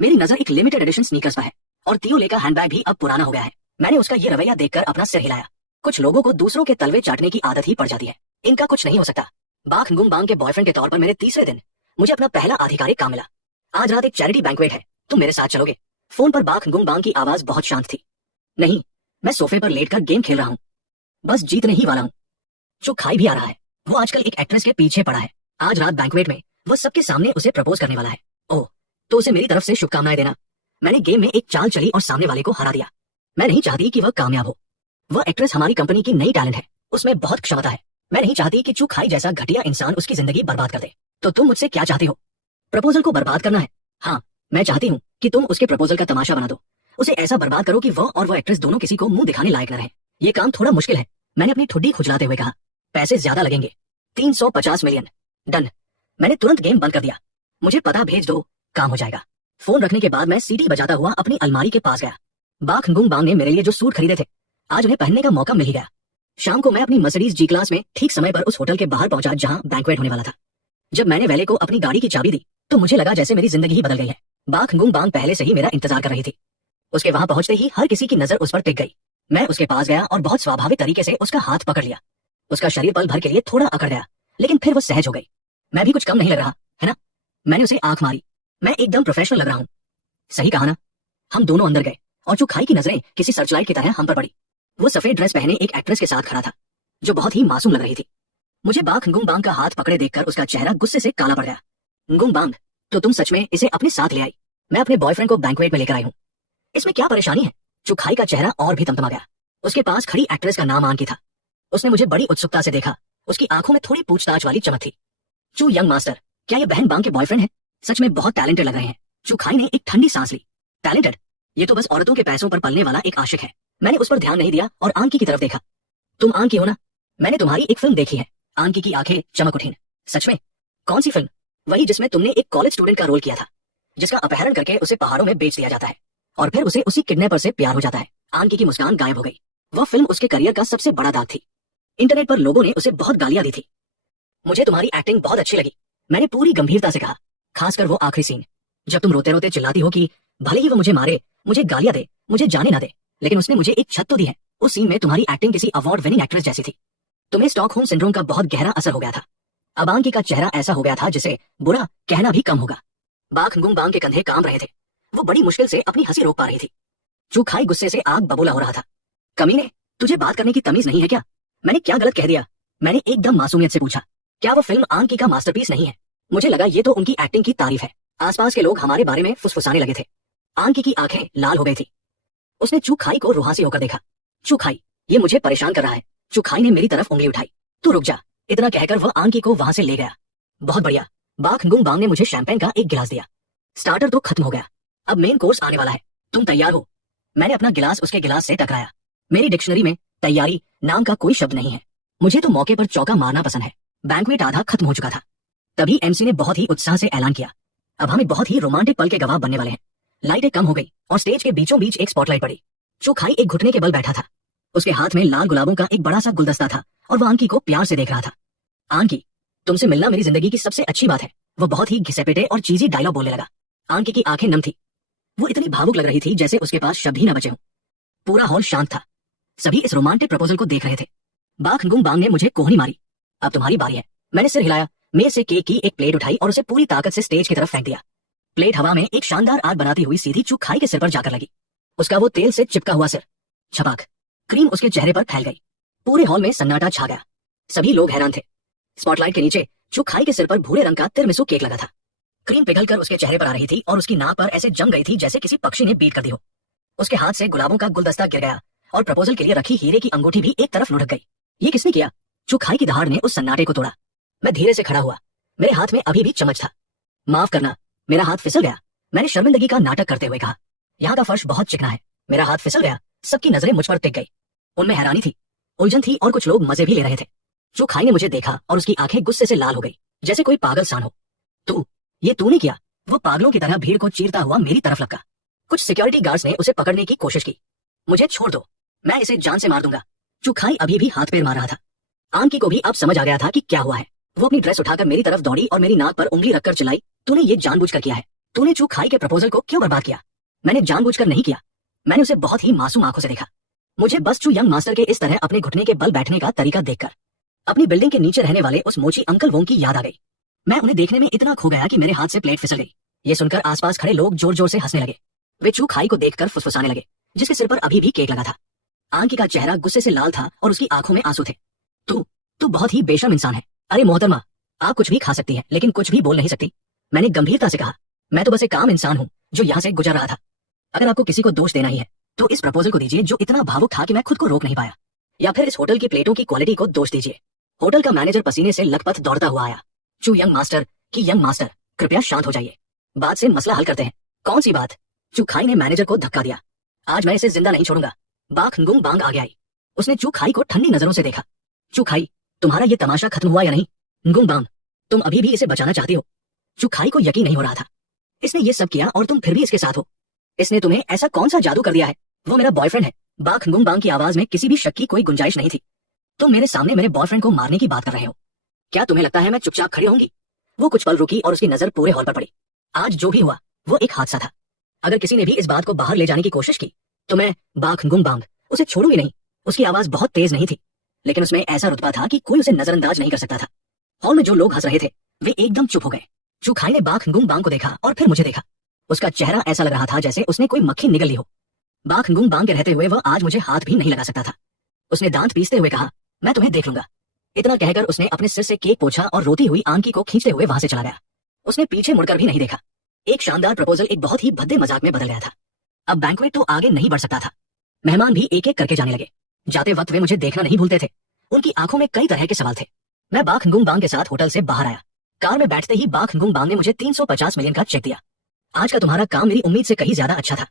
मेरी नजर एक लिमिटेड एडिशन स्नीकर्स पर है, और तियोले का हैंडबैग भी अब पुराना हो गया है। मैंने उसका ये रवैया देखकर अपना सिर हिलाया। कुछ लोगों को दूसरों के तलवे चाटने की आदत ही पड़ जाती है। इनका कुछ नहीं हो सकता। बाख गुंग बांग के बॉयफ्रेंड के तौर पर मेरे तीसरे दिन मुझे अपना पहला आधिकारिक काम मिला। आज रात एक चैरिटी बैंक्वेट है, तुम मेरे साथ चलोगे? फोन पर बाख गुंग बांग की आवाज बहुत शांत थी। नहीं, मैं सोफे पर लेटकर गेम खेल रहा हूँ, बस जीतने ही वाला हूँ। जो खाई भी आ रहा है, वो आजकल एक एक्ट्रेस के पीछे पड़ा है। आज रात बैंक्वेट में वो सबके सामने उसे प्रपोज करने वाला है। ओह, तो उसे मेरी तरफ से शुभकामनाएं देना। मैंने गेम में एक चाल चली और सामने वाले को हरा दिया। मैं नहीं चाहती कि वह कामयाब हो। वह एक्ट्रेस हमारी कंपनी की नई टैलेंट है, उसमें बहुत क्षमता है। मैं नहीं चाहती कि चू खाई जैसा घटिया इंसान उसकी जिंदगी बर्बाद कर दे। तो तुम मुझसे क्या चाहती हो? प्रपोजल को बर्बाद करना है? हाँ, मैं चाहती हूँ कि तुम उसके प्रपोजल का तमाशा बना दो। उसे ऐसा बर्बाद करो कि वह और वो एक्ट्रेस दोनों किसी को मुंह दिखाने लायक न रहे। ये काम थोड़ा मुश्किल है। मैंने अपनी ठुड्डी खुजलाते हुए कहा। पैसे ज्यादा लगेंगे, 350 मिलियन। डन। मैंने तुरंत गेम बंद कर दिया। मुझे पता भेज दो, काम हो जाएगा। फोन रखने के बाद मैं सीटी बजाता हुआ अपनी अलमारी के पास गया। बाख गुंग बांग ने मेरे लिए जो सूट खरीदे थे, आज उन्हें पहनने का मौका मिल ही गया। शाम को मैं अपनी मर्सिडीज जी क्लास में ठीक समय पर उस होटल के बाहर पहुंचा जहां बैंक्वेट होने वाला था। जब मैंने वेले को अपनी गाड़ी की चाबी दी तो मुझे लगा जैसे मेरी जिंदगी ही बदल गई है। बाख गुंग बांग पहले से ही मेरा इंतजार कर रही थी। उसके वहां पहुंचते ही हर किसी की नजर उस पर टिक गई। मैं उसके पास गया और बहुत स्वाभाविक तरीके से उसका हाथ पकड़ लिया। उसका शरीर पल भर के लिए थोड़ा अकड़ गया, लेकिन फिर वो सहज हो गई। मैं भी कुछ कम नहीं लग रहा, है ना? मैंने उसे आंख मारी। मैं एकदम प्रोफेशनल लग रहा हूँ, सही कहा ना? हम दोनों अंदर गए और चू खाई की नजरें किसी सर्चलाइट की तरह हम पर पड़ी। वो सफेद ड्रेस पहने एक एक्ट्रेस के साथ खड़ा था, जो बहुत ही मासूम लग रही थी। मुझे बाख गुंग बांग का हाथ पकड़े देखकर उसका चेहरा गुस्से से काला पड़ गया। गुंग बांग, तो तुम सच में इसे अपने साथ ले आई? मैं अपने बॉयफ्रेंड को बैंक्वेट में लेकर आई हूँ, इसमें क्या परेशानी है? चू खाई का चेहरा और भी तमतमा गया। उसके पास खड़ी एक्ट्रेस का नाम आंकी था। उसने मुझे बड़ी उत्सुकता से देखा। उसकी आंखों में थोड़ी पूछताछ वाली चमक थी। चू यंग मास्टर, क्या ये बहन बांग के बॉयफ्रेंड है? सच में बहुत टैलेंटेड लग रहे हैं। चू खाई ने एक ठंडी सांस ली। टैलेंटेड? ये तो बस औरतों के पैसों पर पलने वाला एक आशिक है। मैंने उस पर ध्यान नहीं दिया और आंकी की तरफ देखा। तुम आंकी हो ना? मैंने तुम्हारी एक फिल्म देखी है। आंकी की आंखें चमक उठी। सच में? कौन सी फिल्म? वही जिसमें तुमने एक कॉलेज स्टूडेंट का रोल किया था, जिसका अपहरण करके उसे पहाड़ों में बेच दिया जाता है। और फिर उसे उसी किडनैपर से प्यार हो जाता है। आंकी की मुस्कान गायब हो गई। वह फिल्म उसके करियर का सबसे बड़ा दाग थी। इंटरनेट पर लोगों ने उसे बहुत गालियां दी थी। मुझे तुम्हारी एक्टिंग बहुत अच्छी लगी, मैंने पूरी गंभीरता से कहा, खासकर वो आखिरी सीन जब तुम रोते रोते चिल्लाती हो कि भले ही वो मुझे मारे, मुझे गालियां दे, मुझे जाने ना दे, लेकिन उसने मुझे एक छत तो दी है। उस सीन में तुम्हारी एक्टिंग किसी अवार्ड विनिंग एक्ट्रेस जैसी थी। तुम्हें स्टॉकहोम सिंड्रोम का बहुत गहरा असर हो गया था। अब आंकी का चेहरा ऐसा हो गया था जिसे बुरा कहना भी कम होगा। बाख गुंग बांग के कंधे काम रहे थे। वो बड़ी मुश्किल से अपनी हंसी रोक पा रही थी। चू खाई गुस्से से आग बबूला हो रहा था। कमीने, तुझे बात करने की तमीज नहीं है क्या? मैंने क्या गलत कह दिया? मैंने एकदम मासूमियत से पूछा। क्या वो फिल्म आंकी का मास्टरपीस नहीं है? मुझे लगा ये तो उनकी एक्टिंग की तारीफ है। आसपास के लोग हमारे बारे में फुसफुसाने लगे थे। आंकी की आंखें लाल हो गई थी। उसने चू खाई को रुहासी होकर देखा। चू खाई, ये मुझे परेशान कर रहा है। चू खाई ने मेरी तरफ उंगली उठाई। तू रुक जा, इतना कहकर वह आंकी को वहां से ले गया। बहुत बढ़िया। बाख गुंग बांग ने मुझे शैंपेन का एक गिलास दिया। स्टार्टर तो खत्म हो गया, अब मेन कोर्स आने वाला है। तुम तैयार हो? मैंने अपना गिलास उसके गिलास से टकराया। मेरी डिक्शनरी में तैयारी नाम का कोई शब्द नहीं है। मुझे तो मौके पर चौका मारना पसंद है। बैंक्वेट आधा खत्म हो चुका था। तभी एमसी ने बहुत ही उत्साह से ऐलान किया, अब हमें बहुत ही रोमांटिक पल के गवाह बनने वाले हैं। लाइटें कम हो गई और स्टेज के बीचों बीच एक स्पॉटलाइट पड़ी। चू खाई एक घुटने के बल बैठा था। उसके हाथ में लाल गुलाबों का एक बड़ा सा गुलदस्ता था और वह आंकी को प्यार से देख रहा था। आंकी, तुमसे मिलना मेरी जिंदगी की सबसे अच्छी बात है। वो बहुत ही घिसे-पिटे और चीजी डायलॉग बोलने लगा। आंकी की आंखें नम थी। वो इतनी भावुक लग रही थी जैसे उसके पास शब्द ही न बचे हों। पूरा हॉल शांत था। सभी इस रोमांटिक प्रपोजल को देख रहे थे। बाख गुंग बांग ने मुझे कोहनी मारी। अब तुम्हारी बारी है। मैंने सिर हिलाया, मेज से केक की एक प्लेट उठाई और उसे पूरी ताकत से स्टेज की तरफ फेंक दिया। प्लेट हवा में एक शानदार आग बनाती हुई सीधी चू खाई के सिर पर जाकर लगी। उसका वो तेल से चिपका हुआ सिर, छपाक, क्रीम उसके चेहरे पर फैल गई। पूरे हॉल में सन्नाटा छा गया। सभी लोग हैरान थे। स्पॉटलाइट के नीचे चू खाई के सिर पर भूरे रंग का तिरमिसू केक लगा था। क्रीम पिघलकर उसके चेहरे पर आ रही थी और उसकी नाक पर ऐसे जम गई थी जैसे किसी पक्षी ने बीट कर दी हो। उसके हाथ से गुलाबों का गुलदस्ता गिर गया और प्रपोजल के लिए रखी हीरे की अंगूठी भी एक तरफ लुढ़क गई। ये किसने किया? चू खाई की दहाड़ ने उस सन्नाटे को तोड़ा। मैं धीरे से खड़ा हुआ। मेरे हाथ में अभी भी चम्मच था। माफ करना, मेरा हाथ फिसल गया। मैंने शर्मिंदगी का नाटक करते हुए कहा, यहाँ का फर्श बहुत चिकना है। मेरा हाथ फिसल गया। सबकी नजरें मुझ पर टिक गई। उनमें हैरानी थी, उलझन थी और कुछ लोग मजे भी ले रहे थे। चू खाई ने मुझे देखा और उसकी आंखें गुस्से से लाल हो गई, जैसे कोई पागल सान हो। ये तूने किया? वो पागलों की तरह भीड़ को चीरता हुआ मेरी तरफ लपका। कुछ सिक्योरिटी गार्ड्स ने उसे पकड़ने की कोशिश की। मुझे छोड़ दो, मैं इसे जान से मार दूंगा। चू खाई अभी भी हाथ पैर मार रहा था। आंकी को भी अब समझ आ गया था कि क्या हुआ है। वो अपनी ड्रेस उठाकर मेरी तरफ दौड़ी और मेरी नाक पर उंगली रखकर चिल्लाई, तूने ये जानबूझकर किया है। तूने चू खाई के प्रपोजल को क्यों बर्बाद किया? मैंने जानबूझकर नहीं किया। मैंने उसे बहुत ही मासूम आंखों से देखा। मुझे बस चू यंग मास्टर के इस तरह अपने घुटने के बल बैठने का तरीका देखकर अपनी बिल्डिंग के नीचे रहने वाले उस मोची अंकल वोंग की याद आ गई। मैं उन्हें देखने में इतना खो गया कि मेरे हाथ से प्लेट फिसल गई। ये सुनकर आसपास खड़े लोग जोर जोर से हंसने लगे। वे चू खाई को देखकर फुसफुसाने लगे, जिसके सिर पर अभी भी केक लगा था। आंकी का चेहरा गुस्से से लाल था और उसकी आंखों में आंसू थे। तू बहुत ही बेशर्म इंसान है। अरे मोहतरमा, आप कुछ भी खा सकती हैं लेकिन कुछ भी बोल नहीं सकती। मैंने गंभीरता से कहा, मैं तो बस एक काम इंसान हूँ जो यहाँ से गुजर रहा था। अगर आपको किसी को दोष देना ही है तो इस प्रपोजल को दीजिए जो इतना भावुक था कि मैं खुद को रोक नहीं पाया, या फिर इस होटल की प्लेटों की क्वालिटी को दोष दीजिए। होटल का मैनेजर पसीने से लथपथ दौड़ता हुआ आया। चू यंग मास्टर की यंग मास्टर, कृपया शांत हो जाइए। बात से मसला हल करते हैं। कौन सी बात? चू खाई ने मैनेजर को धक्का दिया। आज मैं इसे जिंदा नहीं छोड़ूंगा। बाख गुंग बांग आ गया। उसने चू खाई को ठंडी नजरों से देखा। चू खाई, तुम्हारा ये तमाशा खत्म हुआ या नहीं? गुंग बांग, तुम अभी भी इसे बचाना चाहती हो? चू खाई को यकीन नहीं हो रहा था। इसने ये सब किया और तुम फिर भी इसके साथ हो। इसने तुम्हें ऐसा कौन सा जादू कर दिया है? वो मेरा बॉयफ्रेंड है। बाख गुंग बांग की आवाज में किसी भी शक की कोई गुंजाइश नहीं थी। तुम मेरे सामने मेरे बॉयफ्रेंड को मारने की बात कर रहे हो। क्या तुम्हें लगता है मैं चुपचाप खड़ी होंगी? वो कुछ पल रुकी और उसकी नजर पूरे हॉल पर पड़ी। आज जो भी हुआ वो एक हादसा था। अगर किसी ने भी इस बात को बाहर ले जाने की कोशिश की तो मैं बाख गुंग बांग उसे छोड़ूंगी नहीं। उसकी आवाज बहुत तेज नहीं थी, लेकिन उसमें ऐसा रुतबा था कि कोई उसे नजरअंदाज नहीं कर सकता था। हॉल में जो लोग हंस रहे थे वे एकदम चुप हो गए। चू खाई ने बाख गुंग बांग को देखा और फिर मुझे देखा। उसका चेहरा ऐसा लग रहा था जैसे उसने कोई मक्खी निगल ली हो। बाख गुंग बांग के रहते हुए वह आज मुझे हाथ भी नहीं लगा सकता था। उसने दांत पीसते हुए कहा, मैं तुम्हें देख लूंगा। इतना कहकर उसने अपने सिर से केक पोंछा और रोती हुई आंकी को खींचते हुए वहां से चला गया। उसने पीछे मुड़कर भी नहीं देखा। एक शानदार प्रपोजल एक बहुत ही भद्दे मजाक में बदल गया था। अब बैंक्वेट तो आगे नहीं बढ़ सकता था। मेहमान भी एक एक करके जाने लगे। जाते वक्त वे मुझे देखना नहीं भूलते थे। उनकी आंखों में कई तरह के सवाल थे। मैं बाख गुंग बांग के साथ होटल से बाहर आया। कार में बैठते ही बाख गुंग बांग ने मुझे 350 मिलियन का चेक दिया। आज का तुम्हारा काम मेरी उम्मीद से कहीं ज्यादा अच्छा था।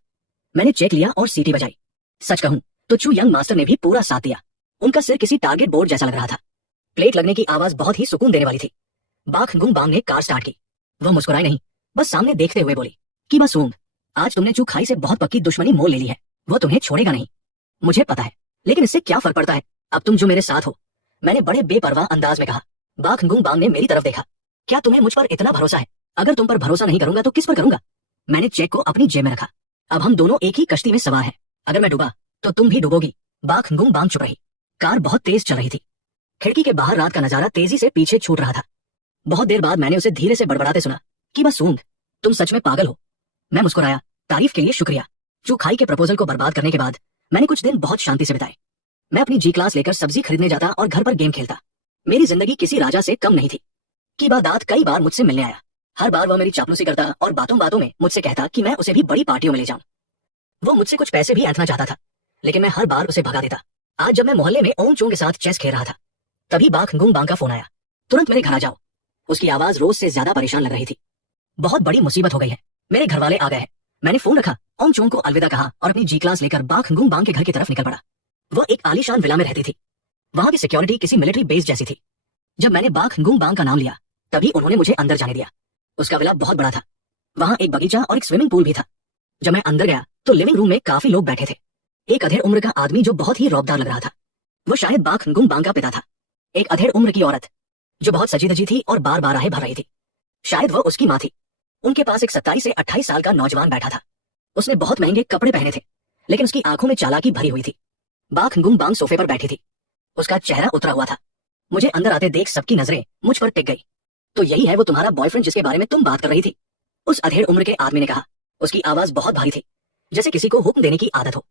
मैंने चेक लिया और सीटी बजाई। सच कहूं तो चू यंग मास्टर ने भी पूरा साथ दिया। उनका सिर किसी टारगेट बोर्ड जैसा लग रहा था। प्लेट लगने की आवाज बहुत ही सुकून देने वाली थी। बाख गुंग बांग ने कार स्टार्ट की। वह मुस्कुराई नहीं, बस सामने देखते हुए बोली कि बस सूंग। आज तुमने चू खाई से बहुत पक्की दुश्मनी मोल ले ली है। वो तुम्हें छोड़ेगा नहीं, मुझे पता है, लेकिन इससे क्या फर्क पड़ता है, अब तुम जो मेरे साथ हो। मैंने बड़े बेपरवाह अंदाज में कहा। बाघ गुंग बांग ने मेरी तरफ देखा। क्या तुम्हें मुझ पर इतना भरोसा है? अगर तुम पर भरोसा नहीं करूंगा तो किस पर करूंगा? मैंने चेक को अपनी जेब में रखा। अब हम दोनों एक ही कश्ती में सवार हैं। अगर मैं डूबा तो तुम भी डूबोगी। बाघ गुंग बांग चुप रही। कार बहुत तेज चल रही थी। खिड़की के बाहर रात का नजारा तेजी से पीछे छूट रहा था। बहुत देर बाद मैंने उसे धीरे से बड़बड़ाते सुना कि बस सूंघ, तुम सच में पागल हो। मैं मुस्कुराया। तारीफ के लिए शुक्रिया। चू खाई के प्रपोजल को बर्बाद करने के बाद मैंने कुछ दिन बहुत शांति से बिताए। मैं अपनी जी क्लास लेकर सब्जी खरीदने जाता और घर पर गेम खेलता। मेरी जिंदगी किसी राजा से कम नहीं थी। की दाद कई बार मुझसे मिलने आया। हर बार वह मेरी चापलूसी करता और बातों बातों में मुझसे कहता कि मैं उसे भी बड़ी पार्टियों में ले जाऊं। वो मुझसे कुछ पैसे भी ऐंठना चाहता था, लेकिन मैं हर बार उसे भगा देता। आज जब मैं मोहल्ले में ओंग चोंग के साथ चेस खेल रहा था, तभी बाघ गुंग बांग का फोन आया। तुरंत मेरे घर आ जाओ। उसकी आवाज रोज से ज्यादा परेशान लग रही थी। बहुत बड़ी मुसीबत हो गई है, मेरे घर वाले आ गए हैं। मैंने फोन रखा, ओंग चोंग को अलविदा कहा और अपनी जी क्लास लेकर बाघ गुंग बांग के घर की तरफ निकल पड़ा। वो एक आलीशान विला में रहती थी। वहां की सिक्योरिटी किसी मिलिट्री बेस जैसी थी। जब मैंने बाघ गुंग बांग का नाम लिया, तभी उन्होंने मुझे अंदर जाने दिया। उसका विला बहुत बड़ा था। वहां एक बगीचा और एक स्विमिंग पूल भी था। जब मैं अंदर गया तो लिविंग रूम में काफी लोग बैठे थे। एक अधेड़ उम्र का आदमी जो बहुत ही रौबदार लग रहा था, वो शायद बाघ गुंग बांग का पिता था। एक अधेड़ उम्र की औरत जो बहुत सजी धजी थी और बार बार आहे भर रही थी, शायद वह उसकी माँ थी। उनके पास एक 27 से 28 साल का नौजवान बैठा था। उसने बहुत महंगे कपड़े पहने थे, लेकिन उसकी आंखों में चालाकी भरी हुई थी। बाघ गुंग बांग सोफे पर बैठी थी। उसका चेहरा उतरा हुआ था। मुझे अंदर आते देख सबकी नजरें मुझ पर टिक गई। तो यही है वो तुम्हारा बॉयफ्रेंड जिसके बारे में तुम बात कर रही थी? उस अधेड़ उम्र के आदमी ने कहा। उसकी आवाज बहुत भारी थी, जैसे किसी को हुक्म देने की आदत हो।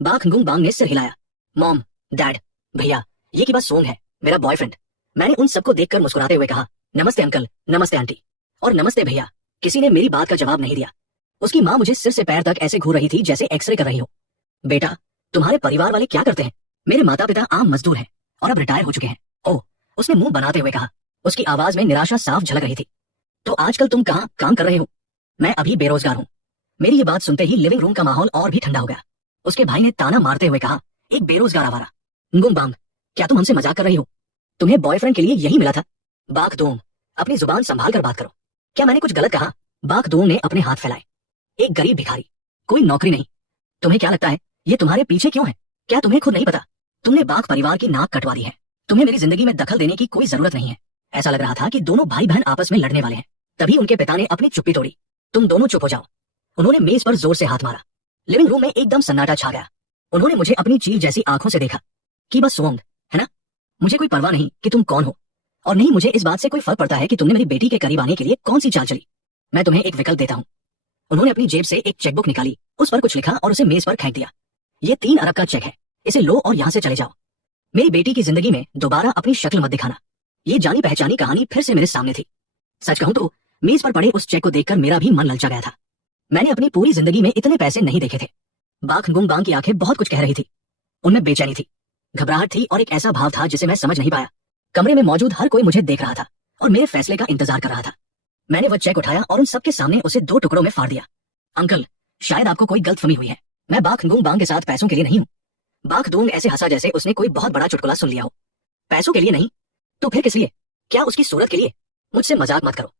बाघ गुंग बांग ने सिर हिलाया। मॉम, डैड, भैया, ये की बात सोंग है, मेरा बॉयफ्रेंड। मैंने उन सबको देखकर मुस्कुराते हुए कहा, नमस्ते अंकल, नमस्ते आंटी और नमस्ते भैया। किसी ने मेरी बात का जवाब नहीं दिया। उसकी माँ मुझे सिर से पैर तक ऐसे घूर रही थी जैसे एक्सरे कर रही हो। बेटा, तुम्हारे परिवार वाले क्या करते हैं? मेरे माता पिता आम मजदूर हैं और अब रिटायर हो चुके हैं। ओह, उसने मुंह बनाते हुए कहा। उसकी आवाज में निराशा साफ झलक रही थी। तो आजकल तुम कहाँ काम कर रहे हो? मैं अभी बेरोजगार हूँ। मेरी ये बात सुनते ही लिविंग रूम का माहौल और भी ठंडा हो गया। उसके भाई ने ताना मारते हुए कहा, एक बेरोजगार आवारा। गुंग बांग, क्या तुम हमसे मजाक कर रही हो? तुम्हें बॉयफ्रेंड के लिए यही मिला था? बाघ दोंग, अपनी जुबान संभाल कर बात करो। क्या मैंने कुछ गलत कहा? बाघ दोंग ने अपने हाथ फैलाए। एक गरीब भिखारी, कोई नौकरी नहीं। तुम्हें क्या लगता है ये तुम्हारे पीछे क्यों है? क्या तुम्हें खुद नहीं पता? तुमने बाघ परिवार की नाक कटवा दी है। तुम्हें मेरी जिंदगी में दखल देने की कोई जरूरत नहीं है। ऐसा लग रहा था कि दोनों भाई बहन आपस में लड़ने वाले हैं। तभी उनके पिता ने अपनी चुप्पी तोड़ी। तुम दोनों चुप हो जाओ। उन्होंने मेज पर जोर से हाथ मारा। लिविंग रूम में एकदम सन्नाटा छा गया। उन्होंने मुझे अपनी चील जैसी आंखों से देखा कि बस सोंग है ना। मुझे कोई परवाह नहीं कि तुम कौन हो, और नहीं मुझे इस बात से कोई फर्क पड़ता है कि तुमने मेरी बेटी के करीब आने के लिए कौन सी चाल चली। मैं तुम्हें एक विकल्प देता हूँ। उन्होंने अपनी जेब से एक चेकबुक निकाली, उस पर कुछ लिखा और उसे मेज पर फेंक दिया। ये 3 अरब का चेक है, इसे लो और यहाँ से चले जाओ। मेरी बेटी की जिंदगी में दोबारा अपनी शक्ल मत दिखाना। ये जानी पहचानी कहानी फिर से मेरे सामने थी। सच कहूं तो मेज पर पड़े उस चेक को देखकर मेरा भी मन ललचा गया था। मैंने अपनी पूरी जिंदगी में इतने पैसे नहीं देखे थे। बाघ गुंग बांग की आंखें बहुत कुछ कह रही थी। उनमें बेचैनी थी, घबराहट थी और एक ऐसा भाव था जिसे मैं समझ नहीं पाया। कमरे में मौजूद हर कोई मुझे देख रहा था और मेरे फैसले का इंतजार कर रहा था। मैंने वह चेक उठाया और उन सबके सामने उसे 2 टुकड़ों में फाड़ दिया। अंकल, शायद आपको कोई गलतफहमी हुई है। मैं बाघ गुंग बांग के साथ पैसों के लिए नहीं हूँ। बाघ दोंग ऐसे हंसा जैसे उसने कोई बहुत बड़ा चुटकुला सुन लिया हो। पैसों के लिए नहीं तो फिर किस लिए? क्या उसकी सूरत के लिए? मुझसे मजाक मत करो।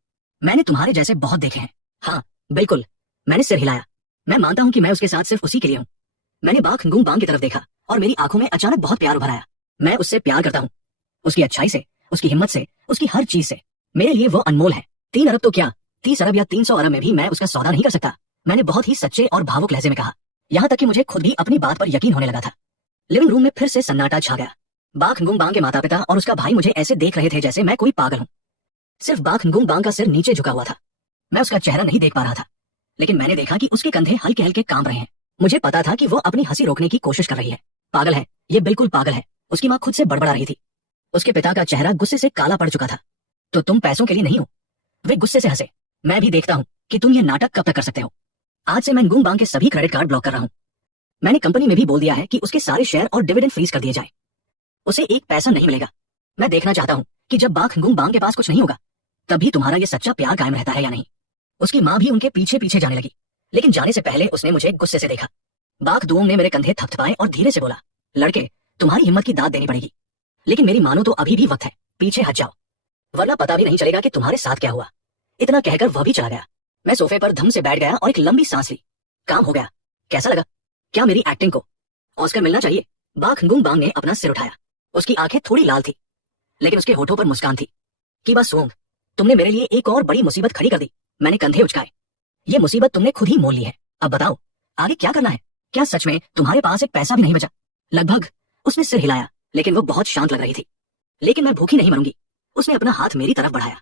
मैंने तुम्हारे जैसे बहुत देखे हैं। हाँ बिल्कुल, मैंने सिर हिलाया। मैं मानता हूँ कि मैं उसके साथ सिर्फ उसी के लिए हूँ। मैंने बाघ गुंग बांग की तरफ देखा और मेरी आंखों में अचानक बहुत प्यार उभर आया। मैं उससे प्यार करता हूँ, उसकी अच्छाई से, उसकी हिम्मत से, उसकी हर चीज से। मेरे लिए वो अनमोल है। 3 अरब तो क्या, 30 अरब या 300 अरब में भी मैं उसका सौदा नहीं कर सकता। मैंने बहुत ही सच्चे और भावुक लहजे में कहा, यहाँ तक कि मुझे खुद भी अपनी बात पर यकीन होने लगा था। लिविंग रूम में फिर से सन्नाटा छा गया। बाघ गुंग बांग के माता पिता और उसका भाई मुझे ऐसे देख रहे थे जैसे मैं कोई पागल हूँ। सिर्फ बाघ गुंग बांग का सिर नीचे झुका हुआ था। मैं उसका चेहरा नहीं देख पा रहा था, लेकिन मैंने देखा कि उसके कंधे हल्के हल्के कांप रहे हैं। मुझे पता था कि वो अपनी हंसी रोकने की कोशिश कर रही है। पागल है, ये बिल्कुल पागल है। उसकी माँ खुद से बड़बड़ा रही थी। उसके पिता का चेहरा गुस्से से काला पड़ चुका था। तो तुम पैसों के लिए नहीं हो? वे गुस्से से हंसे। मैं भी देखता हूँ कि तुम ये नाटक कब तक कर सकते हो। आज से मैं गुंग बांग के सभी क्रेडिट कार्ड ब्लॉक कर रहा हूँ। मैंने कंपनी में भी बोल दिया है कि उसके सारे शेयर और डिविडेंड फ्रीज कर दिए जाए। उसे एक पैसा नहीं मिलेगा। मैं देखना चाहता हूँ कि जब बाघ गुंग बांग के पास कुछ नहीं होगा, तब भी तुम्हारा ये सच्चा प्यार कायम रहता है या नहीं। उसकी माँ भी उनके पीछे पीछे जाने लगी, लेकिन जाने से पहले उसने मुझे गुस्से से देखा। बाघ दोंग ने मेरे कंधे थपथपाए और धीरे से बोला, लड़के, तुम्हारी हिम्मत की दाद देनी पड़ेगी, लेकिन मेरी मानो तो अभी भी वक्त है। पीछे हट जाओ, वरना पता भी नहीं चलेगा कि तुम्हारे साथ क्या हुआ। इतना कहकर वह भी चला गया। मैं सोफे पर धम से बैठ गया और एक लंबी सांस ली। काम हो गया। कैसा लगा? क्या मेरी एक्टिंग को ऑस्कर मिलना चाहिए? बाक हुंगुम बांग ने अपना सिर उठाया। उसकी आंखें थोड़ी लाल थी, लेकिन उसके होठों पर मुस्कान थी। कि बस सोंग, तुमने मेरे लिए एक और बड़ी मुसीबत खड़ी कर दी। मैंने कंधे उचकाए। ये मुसीबत तुमने खुद ही मोल ली है। अब बताओ, आगे क्या करना है? क्या सच में तुम्हारे पास एक पैसा भी नहीं बचा? लगभग। उसने सिर हिलाया, लेकिन वो बहुत शांत लग रही थी। लेकिन मैं भूखी नहीं मरूंगी। उसने अपना हाथ मेरी तरफ बढ़ाया।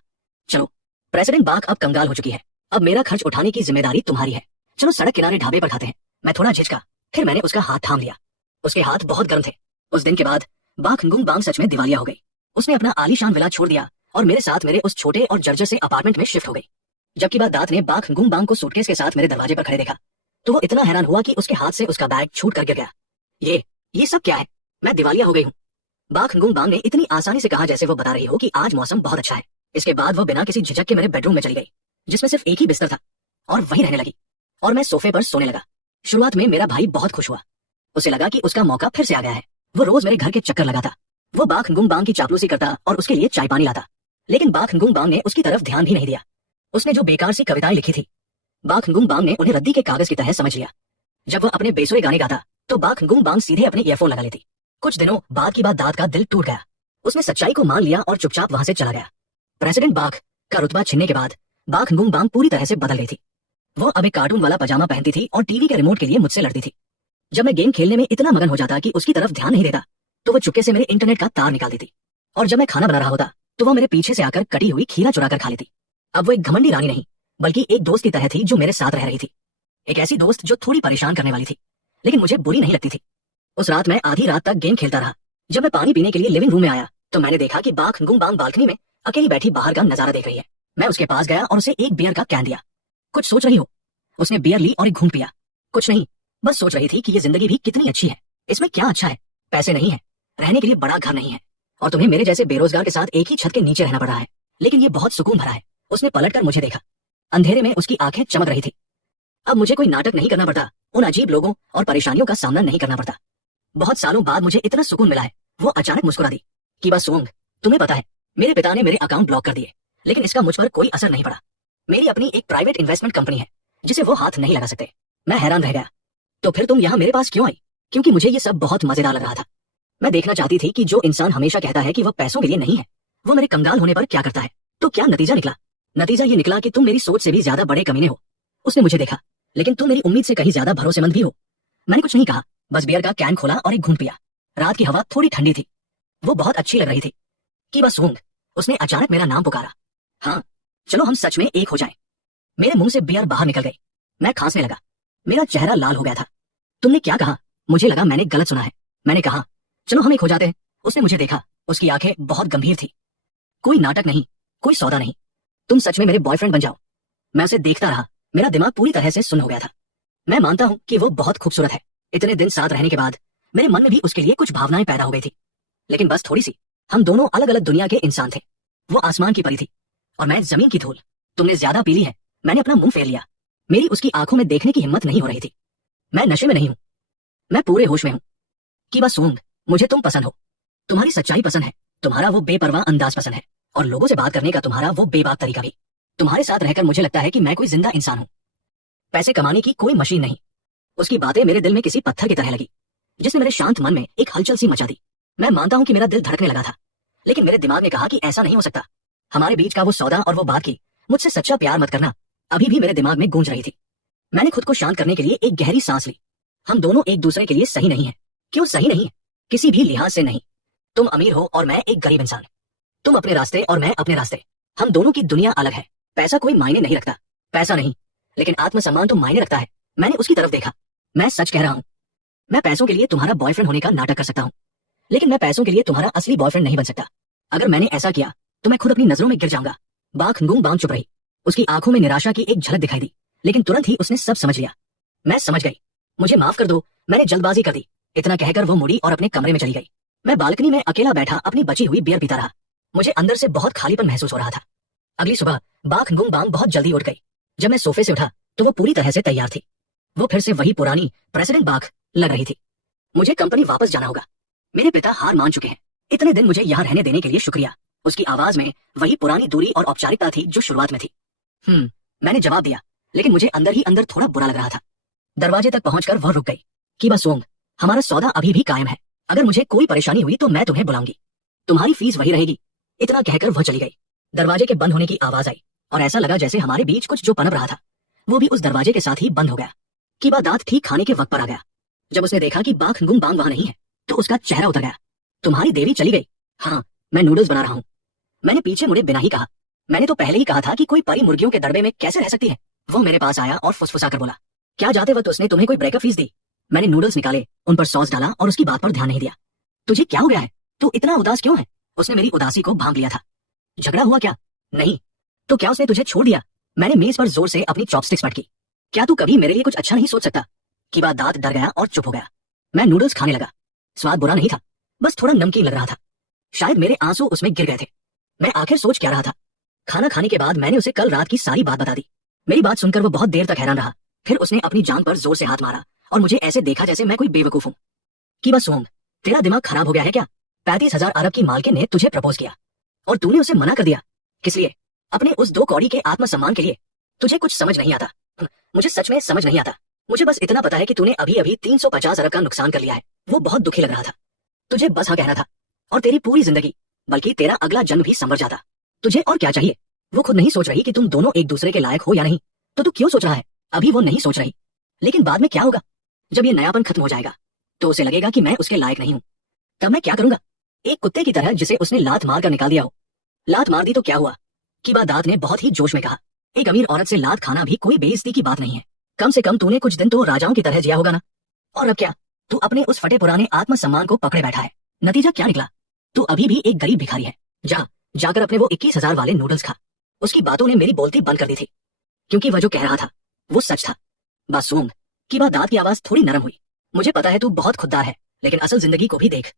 चलो, प्रेसिडेंट बाक अब कंगाल हो चुकी है। अब मेरा खर्च उठाने की जिम्मेदारी तुम्हारी है। चलो सड़क किनारे ढाबे पर खाते हैं। मैं थोड़ा झिझका, फिर मैंने उसका हाथ थाम लिया। उसके हाथ बहुत गर्म थे। उस दिन के बाद बाक हुंगुम बांग सच में दिवालिया हो गई। उसने अपना आलीशान विला छोड़ दिया और मेरे साथ मेरे उस छोटे और जर्जर से अपार्टमेंट में शिफ्ट हो गई। जबकि बाद दात ने बाक हुंगुम बांग को सूटकेस के साथ मेरे दरवाजे पर खड़े देखा, तो वो इतना हैरान हुआ कि उसके हाथ से उसका बैग छूट कर गिर गया। ये सब क्या है? मैं दिवालिया हो गई हूँ। बाक हुंगुम बांग ने इतनी आसानी से कहा जैसे वो बता रही हो कि आज मौसम बहुत अच्छा है। इसके बाद वो बिना किसी झिझक के मेरे बेडरूम में चली गई, जिसमें सिर्फ एक ही बिस्तर था, और वहीं रहने लगी। और मैं सोफे पर सोने लगा। शुरुआत में मेरा भाई बहुत खुश हुआ। उसे लगा कि उसका मौका फिर से आ गया है। वो रोज मेरे घर के चक्कर लगाता। वो बाक हुंगुम बांग की चापलूसी करता और उसके लिए चाय पानी लाता। लेकिन बाक हुंगुम बांग ने उसकी तरफ ध्यान भी नहीं दिया। उसने जो बेकार सी कविताएं लिखी थी, बाक हुंगुम बांग ने उन्हें रद्दी के कागज की तरह समझ लिया। जब वो अपने बेसुरे गाने गाता तो बाक हुंगुम बांग सीधे अपने ईयरफोन लगा लेती। कुछ दिनों बाद की बात दात का दिल टूट गया। उसने सच्चाई को मान लिया और चुपचाप वहां से चला गया। प्रेसिडेंट बाक का रुतबा छिनने के बाद बाक हुंगुम बांग पूरी तरह से बदल गई थी। वो अब एक कार्टून वाला पजामा पहनती थी और टीवी के रिमोट के लिए मुझसे लड़ती थी। जब मैं गेम खेलने में इतना मगन हो जाता कि उसकी तरफ ध्यान नहीं देता, तो वो चुपके से मेरे इंटरनेट का तार निकाल देती। और जब मैं खाना बना रहा होता तो वो मेरे पीछे से आकर कटी हुई खीरा चुरा कर खा लेती। अब वो एक घमंडी रानी नहीं, बल्कि एक दोस्त की तरह थी जो मेरे साथ रह रही थी। एक ऐसी दोस्त जो थोड़ी परेशान करने वाली थी, लेकिन मुझे बुरी नहीं लगती थी। उस रात मैं आधी रात तक गेम खेलता रहा। जब मैं पानी पीने के लिए लिविंग रूम में आया तो मैंने देखा कि बाक हुंगुम बांग बालकनी में अकेली बैठी बाहर का नजारा देख रही है। मैं उसके पास गया और उसे एक बियर का कैन दिया। कुछ सोच रही हो? उसने बियर ली और एक घूंट पिया। कुछ नहीं, बस सोच रही थी कि ये जिंदगी भी कितनी अच्छी है। इसमें क्या अच्छा है? पैसे नहीं है, रहने के लिए बड़ा घर नहीं है, और तुम्हें मेरे जैसे बेरोजगार के साथ एक ही छत के नीचे रहना पड़ रहा है। लेकिन ये बहुत सुकून भरा है। उसने पलटकर मुझे देखा। अंधेरे में उसकी आंखें चमक रही थी। अब मुझे कोई नाटक नहीं करना पड़ता, उन अजीब लोगों और परेशानियों का सामना नहीं करना पड़ता। बहुत सालों बाद मुझे इतना सुकून मिला है। वो अचानक मुस्कुरा दी। कि बस सोंग, तुम्हें पता है मेरे पिता ने मेरे अकाउंट ब्लॉक कर दिए, लेकिन इसका मुझ पर कोई असर नहीं पड़ा। मेरी अपनी एक प्राइवेट इन्वेस्टमेंट कंपनी है जिसे वो हाथ नहीं लगा सकते। मैं हैरान रह गया। तो फिर तुम यहाँ मेरे पास क्यों आई? क्योंकि मुझे ये सब बहुत मजेदार लग रहा था। मैं देखना चाहती थी कि जो इंसान हमेशा कहता है कि वह पैसों के लिए नहीं है, वो मेरे कंगाल होने पर क्या करता है। तो क्या नतीजा निकला? नतीजा ये निकला कि तुम मेरी सोच से भी ज्यादा बड़े कमीने हो। उसने मुझे देखा। लेकिन तुम मेरी उम्मीद से कहीं ज्यादा भरोसेमंद भी हो। मैंने कुछ नहीं कहा, बस बियर का कैन खोला और एक घूंट पिया। रात की हवा थोड़ी ठंडी थी। वो बहुत अच्छी लग रही थी। कि बस होंग, उसने अचानक मेरा नाम पुकारा। हाँ, चलो हम सच में एक हो जाएं। मेरे मुंह से बियर बाहर निकल गई। मैं खांसने लगा। मेरा चेहरा लाल हो गया था। तुमने क्या कहा? मुझे लगा मैंने गलत सुना है। मैंने कहा, चलो हम एक हो जाते हैं। उसने मुझे देखा। उसकी आंखें बहुत गंभीर थी। कोई नाटक नहीं, कोई सौदा नहीं। तुम सच में मेरे बॉयफ्रेंड बन जाओ। मैं उसे देखता रहा। मेरा दिमाग पूरी तरह से सुन्न हो गया था। मैं मानता हूं कि वो बहुत खूबसूरत है। इतने दिन साथ रहने के बाद मेरे मन में भी उसके लिए कुछ भावनाएं पैदा हो गई थी, लेकिन बस थोड़ी सी। हम दोनों अलग अलग दुनिया के इंसान थे। वो आसमान की परी थी और मैं जमीन की धूल। तुमने ज्यादा पी ली है। मैंने अपना मुंह फेर लिया। मेरी उसकी आंखों में देखने की हिम्मत नहीं हो रही थी। मैं नशे में नहीं हूं, मैं पूरे होश में हूं। कि बस सोंग, मुझे तुम पसंद हो। तुम्हारी सच्चाई पसंद है। तुम्हारा वो बेपरवाह अंदाज पसंद है, और लोगों से बात करने का तुम्हारा वो बेबाक तरीका भी। तुम्हारे साथ रहकर मुझे लगता है कि मैं कोई जिंदा इंसान हूं, पैसे कमाने की कोई मशीन नहीं। उसकी बातें मेरे दिल में किसी पत्थर की तरह लगी, जिसने मेरे शांत मन में एक हलचल सी मचा दी। मैं मानता हूं कि मेरा दिल धड़कने लगा था, लेकिन मेरे दिमाग ने कहा कि ऐसा नहीं हो सकता। हमारे बीच का वो सौदा और वो बात की मुझसे सच्चा प्यार मत करना अभी भी मेरे दिमाग में गूंज रही थी। मैंने खुद को शांत करने के लिए एक गहरी सांस ली। हम दोनों एक दूसरे के लिए सही नहीं है। क्यों सही नहीं है? किसी भी लिहाज से नहीं। तुम अमीर हो और मैं एक गरीब इंसान। तुम अपने रास्ते और मैं अपने रास्ते। हम दोनों की दुनिया अलग है। पैसा कोई मायने नहीं रखता, पैसा नहीं, लेकिन आत्मसम्मान तो मायने रखता है। मैंने उसकी तरफ देखा। मैं सच कह रहा हूं, मैं पैसों के लिए तुम्हारा बॉयफ्रेंड होने का नाटक कर सकता हूं, लेकिन मैं पैसों के लिए तुम्हारा असली बॉयफ्रेंड नहीं बन सकता। अगर मैंने ऐसा किया तो मैं खुद अपनी नजरों में गिर जाऊंगा। बाक हुंगुम बांग चुप रही। उसकी आंखों में निराशा की एक झलक दिखाई दी, लेकिन तुरंत ही उसने सब समझ लिया। मैं समझ गई। मुझे माफ कर दो, मैंने जल्दबाजी कर दी। इतना कहकर वो मुड़ी और अपने कमरे में चली गई। मैं बालकनी में अकेला बैठा अपनी बची हुई बियर पीता रहा। मुझे अंदर से बहुत खालीपन महसूस हो रहा था। अगली सुबह बाक हुंगुम बांग बहुत जल्दी उठ गई। जब मैं सोफे से उठा तो वो पूरी तरह से तैयार थी। वो फिर से वही पुरानी प्रेसिडेंट बाक लग रही थी। मुझे कंपनी वापस जाना होगा। मेरे पिता हार मान चुके हैं। इतने दिन मुझे यहाँ रहने देने के लिए शुक्रिया। उसकी आवाज में वही पुरानी दूरी और औपचारिकता थी जो शुरुआत में थी। मैंने जवाब दिया, लेकिन मुझे अंदर ही अंदर थोड़ा बुरा लग रहा था। दरवाजे तक पहुंचकर वह रुक गई। कि बस सोंग, हमारा सौदा अभी भी कायम है। अगर मुझे कोई परेशानी हुई तो मैं तुम्हें बुलाऊंगी। तुम्हारी फीस वही रहेगी। इतना कहकर वह चली गई। दरवाजे के बंद होने की आवाज आई और ऐसा लगा जैसे हमारे बीच कुछ जो पनप रहा था वो भी उस दरवाजे के साथ ही बंद हो गया। कीबा दांत ठीक खाने के वक्त पर आ गया। जब उसने देखा कि बाघ गुंग बांग वहां नहीं है तो उसका चेहरा उतर गया। तुम्हारी देवी चली गई? हाँ, मैं नूडल्स बना रहा हूँ। मैंने पीछे मुड़े बिना ही कहा। मैंने तो पहले ही कहा था कि कोई परी मुर्गियों के दड़बे में कैसे रह सकती है। वो मेरे पास आया और फुसफुसा कर बोला, क्या जाते वक्त उसने तुम्हें कोई ब्रेकअप फीस दी? मैंने नूडल्स निकाले, उन पर सॉस डाला और उसकी बात पर ध्यान नहीं दिया। तुझे क्या हो गया है? तू इतना उदास क्यों है? उसने मेरी उदासी को भांप लिया था। झगड़ा हुआ क्या? नहीं। तो क्या उसने तुझे छोड़ दिया? मैंने मेज पर जोर से अपनी चॉपस्टिक्स पटकी। क्या तू कभी मेरे लिए कुछ अच्छा नहीं सोच सकता? की बात दांत डर गया और चुप हो गया। मैं नूडल्स खाने लगा। स्वाद बुरा नहीं था, बस थोड़ा नमकीन लग रहा था। शायद मेरे आंसू उसमें गिर गए थे। मैं आखिर सोच क्या रहा था? खाना खाने के बाद मैंने उसे कल रात की सारी बात बता दी। मेरी बात सुनकर वो बहुत देर तक हैरान रहा। फिर उसने अपनी जांघ पर जोर से हाथ मारा और मुझे ऐसे देखा जैसे मैं कोई बेवकूफ हूं। कि बस सोंग, तेरा दिमाग खराब हो गया है क्या? 35,000 अरब की मालकिन ने तुझे प्रपोज किया और तूने उसे मना कर दिया। किस लिए? अपने उस 2 कौड़ी के आत्मसम्मान के लिए। तुझे कुछ समझ नहीं आता। मुझे सच में समझ नहीं आता। मुझे बस इतना पता है कि तूने अभी अभी 350 अरब का नुकसान कर लिया है। वो बहुत दुखी लग रहा था। तुझे बस हाँ कहना था और तेरी पूरी जिंदगी, बल्कि तेरा अगला जन्म भी संवर जाता। तुझे और क्या चाहिए? वो खुद नहीं सोच रही कि तुम दोनों एक दूसरे के लायक हो या नहीं, तो तू क्यों सोच रहा है? अभी वो नहीं सोच रही, लेकिन बाद में क्या होगा? जब ये नयापन खत्म हो जाएगा तो उसे लगेगा कि मैं उसके लायक नहीं हूं। तब मैं क्या करूंगा? एक कुत्ते की तरह जिसे उसने लात मार कर निकाल दिया हो। लात मार दी तो क्या हुआ? कीबा दांत ने बहुत ही जोश में कहा। एक अमीर औरत से लात खाना भी कोई बेइज्जती की बात नहीं है। कम से कम तूने कुछ दिन तो राजाओं की तरह जिया होगा ना। और अब क्या? तू अपने उस फटे पुराने आत्मसम्मान को पकड़े बैठा है। नतीजा क्या निकला? तू अभी भी एक गरीब भिखारी है। जाकर अपने वो 21,000 वाले नूडल्स खा। उसकी बातों ने मेरी बोलती बंद कर दी थी, क्योंकि वह जो कह रहा था वो सच था। बस सोंग, कीबा दांत की आवाज थोड़ी नरम हुई। मुझे पता है तू बहुत खुददार है, लेकिन असल जिंदगी को भी देख।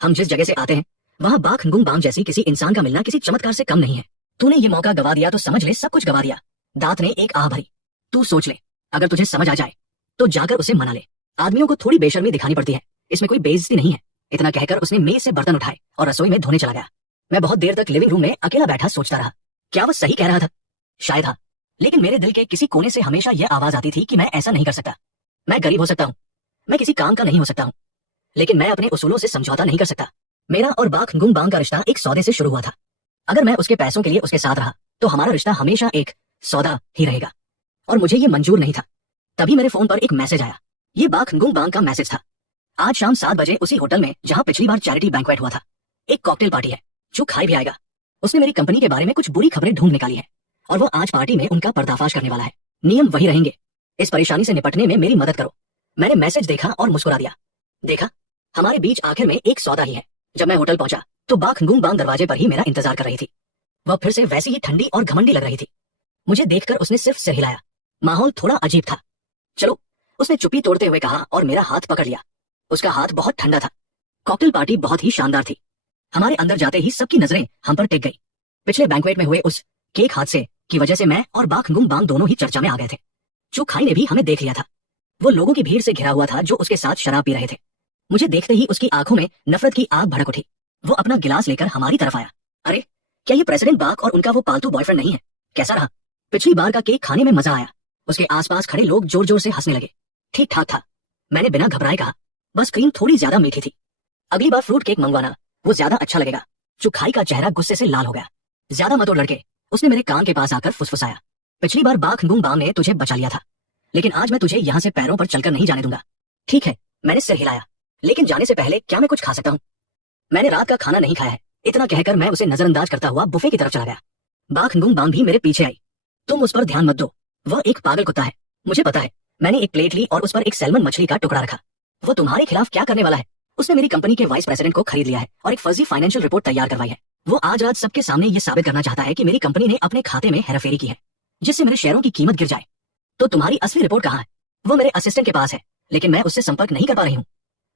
हम जिस जगह से आते हैं वहां बाघ गुंग बांग जैसी किसी इंसान का मिलना किसी चमत्कार से कम नहीं है। तूने ये मौका गवा दिया तो समझ ले सब कुछ गवा दिया। दांत ने एक आह भरी। तू सोच ले, अगर तुझे समझ आ जाए तो जाकर उसे मना ले। आदमियों को थोड़ी बेशर्मी दिखानी पड़ती है, इसमें कोई बेइज्जती नहीं है। इतना कहकर उसने मेज से बर्तन उठाए और रसोई में धोने चला गया। मैं बहुत देर तक लिविंग रूम में अकेला बैठा सोचता रहा। क्या वह सही कह रहा था? शायद हाँ, लेकिन मेरे दिल के किसी कोने से हमेशा यह आवाज आती थी कि मैं ऐसा नहीं कर सकता। मैं गरीब हो सकता हूँ, मैं किसी काम का नहीं हो सकता हूँ, लेकिन मैं अपने उसूलों से समझौता नहीं कर सकता। मेरा और बाघ गुंग बांग का रिश्ता एक सौदे से शुरू हुआ था। अगर मैं उसके पैसों के लिए उसके साथ रहा तो हमारा रिश्ता हमेशा एक सौदा ही रहेगा, और मुझे ये मंजूर नहीं था। तभी मेरे फोन पर एक मैसेज आया। ये बाघ गुंग बांग का मैसेज था। आज शाम 7 बजे उसी होटल में जहां पिछली बार चैरिटी बैंक्वेट हुआ था, एक कॉकटेल पार्टी है। जो खाई भी आएगा। उसने मेरी कंपनी के बारे में कुछ बुरी खबरें ढूंढ निकाली है और वो आज पार्टी में उनका पर्दाफाश करने वाला है। नियम वही रहेंगे। इस परेशानी से निपटने में मेरी मदद करो। मैंने मैसेज देखा और मुस्कुरा दिया। देखा, हमारे बीच आखिर में एक सौदा ही है। जब मैं होटल पहुंचा तो बाघ गुंग बांग दरवाजे पर ही मेरा इंतजार कर रही थी। वह फिर से वैसी ही ठंडी और घमंडी लग रही थी। मुझे देखकर उसने सिर्फ सिर हिलाया। माहौल थोड़ा अजीब था। चलो, उसने चुप्पी तोड़ते हुए कहा और मेरा हाथ पकड़ लिया। उसका हाथ बहुत ठंडा था। कॉकटेल पार्टी बहुत ही शानदार थी। हमारे अंदर जाते ही सबकी नजरें हम पर टिक गई। पिछले बैंक्वेट में हुए उस केक हादसे की वजह से मैं और बाघ गुंग बांग दोनों ही चर्चा में आ गए थे। जो खाई ने भी हमें देख लिया था। वो लोगों की भीड़ से घिरा हुआ था जो उसके साथ शराब पी रहे थे। मुझे देखते ही उसकी आंखों में नफरत की आग भड़क उठी। वो अपना गिलास लेकर हमारी तरफ आया। अरे, क्या ये प्रेसिडेंट बाघ और उनका वो पालतू बॉयफ्रेंड नहीं है? कैसा रहा? पिछली बार का केक खाने में मजा आया। उसके आसपास खड़े लोग जोर जोर से हंसने लगे। ठीक ठाक था। मैंने बिना घबराए कहा, बस क्रीम थोड़ी ज्यादा मीठी थी। अगली बार फ्रूट केक मंगवाना, वो ज्यादा अच्छा लगेगा। चुखाई का चेहरा गुस्से से लाल हो गया। ज्यादा मत उड़ लड़के, उसने मेरे कान के पास आकर फुसफुसाया। पिछली बार बाघ गुंग बांग ने तुझे बचा लिया था, लेकिन आज मैं तुझे यहाँ से पैरों पर चलकर नहीं जाने दूंगा। ठीक है, मैंने सिर हिलाया। लेकिन जाने से पहले क्या मैं कुछ खा सकता हूँ? मैंने रात का खाना नहीं खाया है। इतना कहकर मैं उसे नजरअंदाज करता हुआ बुफे की तरफ चला गया। बाघ गुंग बांग भी मेरे पीछे आई। तुम उस पर ध्यान मत दो, वह एक पागल कुत्ता है। मुझे पता है। मैंने एक प्लेट ली और उस पर एक सैल्मन मछली का टुकड़ा रखा। वो तुम्हारे खिलाफ क्या करने वाला है? उसने मेरी कंपनी के वाइस प्रेसिडेंट को खरीद लिया है और एक फर्जी फाइनेंशियल रिपोर्ट तैयार करवाई है। वो आज रात सबके सामने ये साबित करना चाहता है कि मेरी कंपनी ने अपने खाते में हेराफेरी की है, जिससे मेरे शेयरों की कीमत गिर जाए। तो तुम्हारी असली रिपोर्ट कहाँ है? वो मेरे असिस्टेंट के पास है, लेकिन मैं उससे संपर्क नहीं कर पा रही हूँ।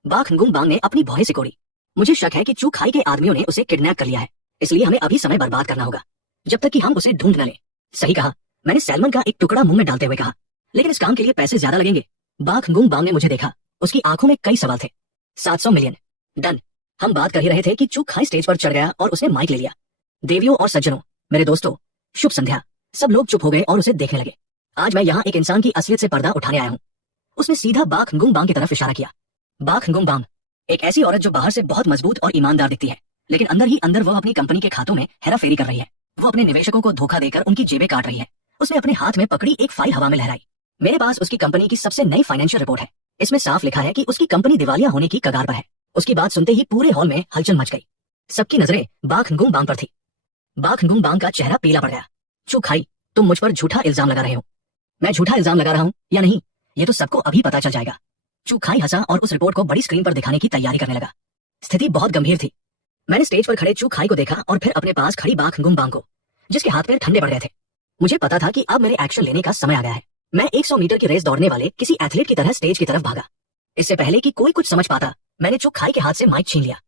बाघ गुंग बांग ने अपनी भौहें सिकोड़ी। मुझे शक है कि चू खाई के आदमियों ने उसे किडनैप कर लिया है, इसलिए हमें अभी समय बर्बाद करना होगा जब तक कि हम उसे ढूंढ न लें। सही कहा, मैंने सैल्मन का एक टुकड़ा मुंह में डालते हुए कहा, लेकिन इस काम के लिए पैसे ज्यादा लगेंगे। बाघ गुंग बांग ने मुझे देखा। उसकी आंखों में कई सवाल थे। 700 मिलियन। डन। हम बात कर ही रहे थे कि चू खाई स्टेज पर चढ़ गया और उसने माइक ले लिया। देवियों और सज्जनों, मेरे दोस्तों, शुभ संध्या। सब लोग चुप हो गए और उसे देखने लगे। आज मैं यहाँ एक इंसान की असलियत से पर्दा उठाने आया हूँ। उसने सीधा बा खंगुम बांग की तरफ इशारा किया। बा खंगुम बांग एक ऐसी औरत जो बाहर से बहुत मजबूत और ईमानदार दिखती है, लेकिन अंदर ही अंदर वो अपनी कंपनी के खातों में हेराफेरी कर रही है। वो अपने निवेशकों को धोखा देकर उनकी जेबें काट रही है। उसने अपने हाथ में पकड़ी एक फाइल हवा में लहराई। मेरे पास उसकी कंपनी की सबसे नई फाइनेंशियल रिपोर्ट है। इसमें साफ लिखा है कि उसकी कंपनी दिवालिया होने की कगार पर है। उसकी बात सुनते ही पूरे हॉल में हलचल मच गई। सबकी नजरें बा खंगुम बांग पर थी। बा खंगुम बांग का चेहरा पीला पड़ गया। चू खाई, तुम मुझ पर झूठा इल्जाम लगा रहे हो। मैं झूठा इल्जाम लगा रहा हूँ या नहीं, ये तो सबको अभी पता चल जाएगा। चू खाई हंसा और उस रिपोर्ट को बड़ी स्क्रीन पर दिखाने की तैयारी करने लगा। स्थिति बहुत गंभीर थी। मैंने स्टेज पर खड़े चू खाई को देखा और फिर अपने पास खड़ी बा खंगुम बांग को, जिसके हाथ पैर ठंडे पड़ गए थे। मुझे पता था कि अब मेरे एक्शन लेने का समय आ गया है। मैं 100 मीटर की रेस दौड़ने वाले किसी एथलीट की तरह स्टेज की तरफ भागा। इससे पहले कि कोई कुछ समझ पाता, मैंने चू खाई के हाथ से माइक छीन लिया।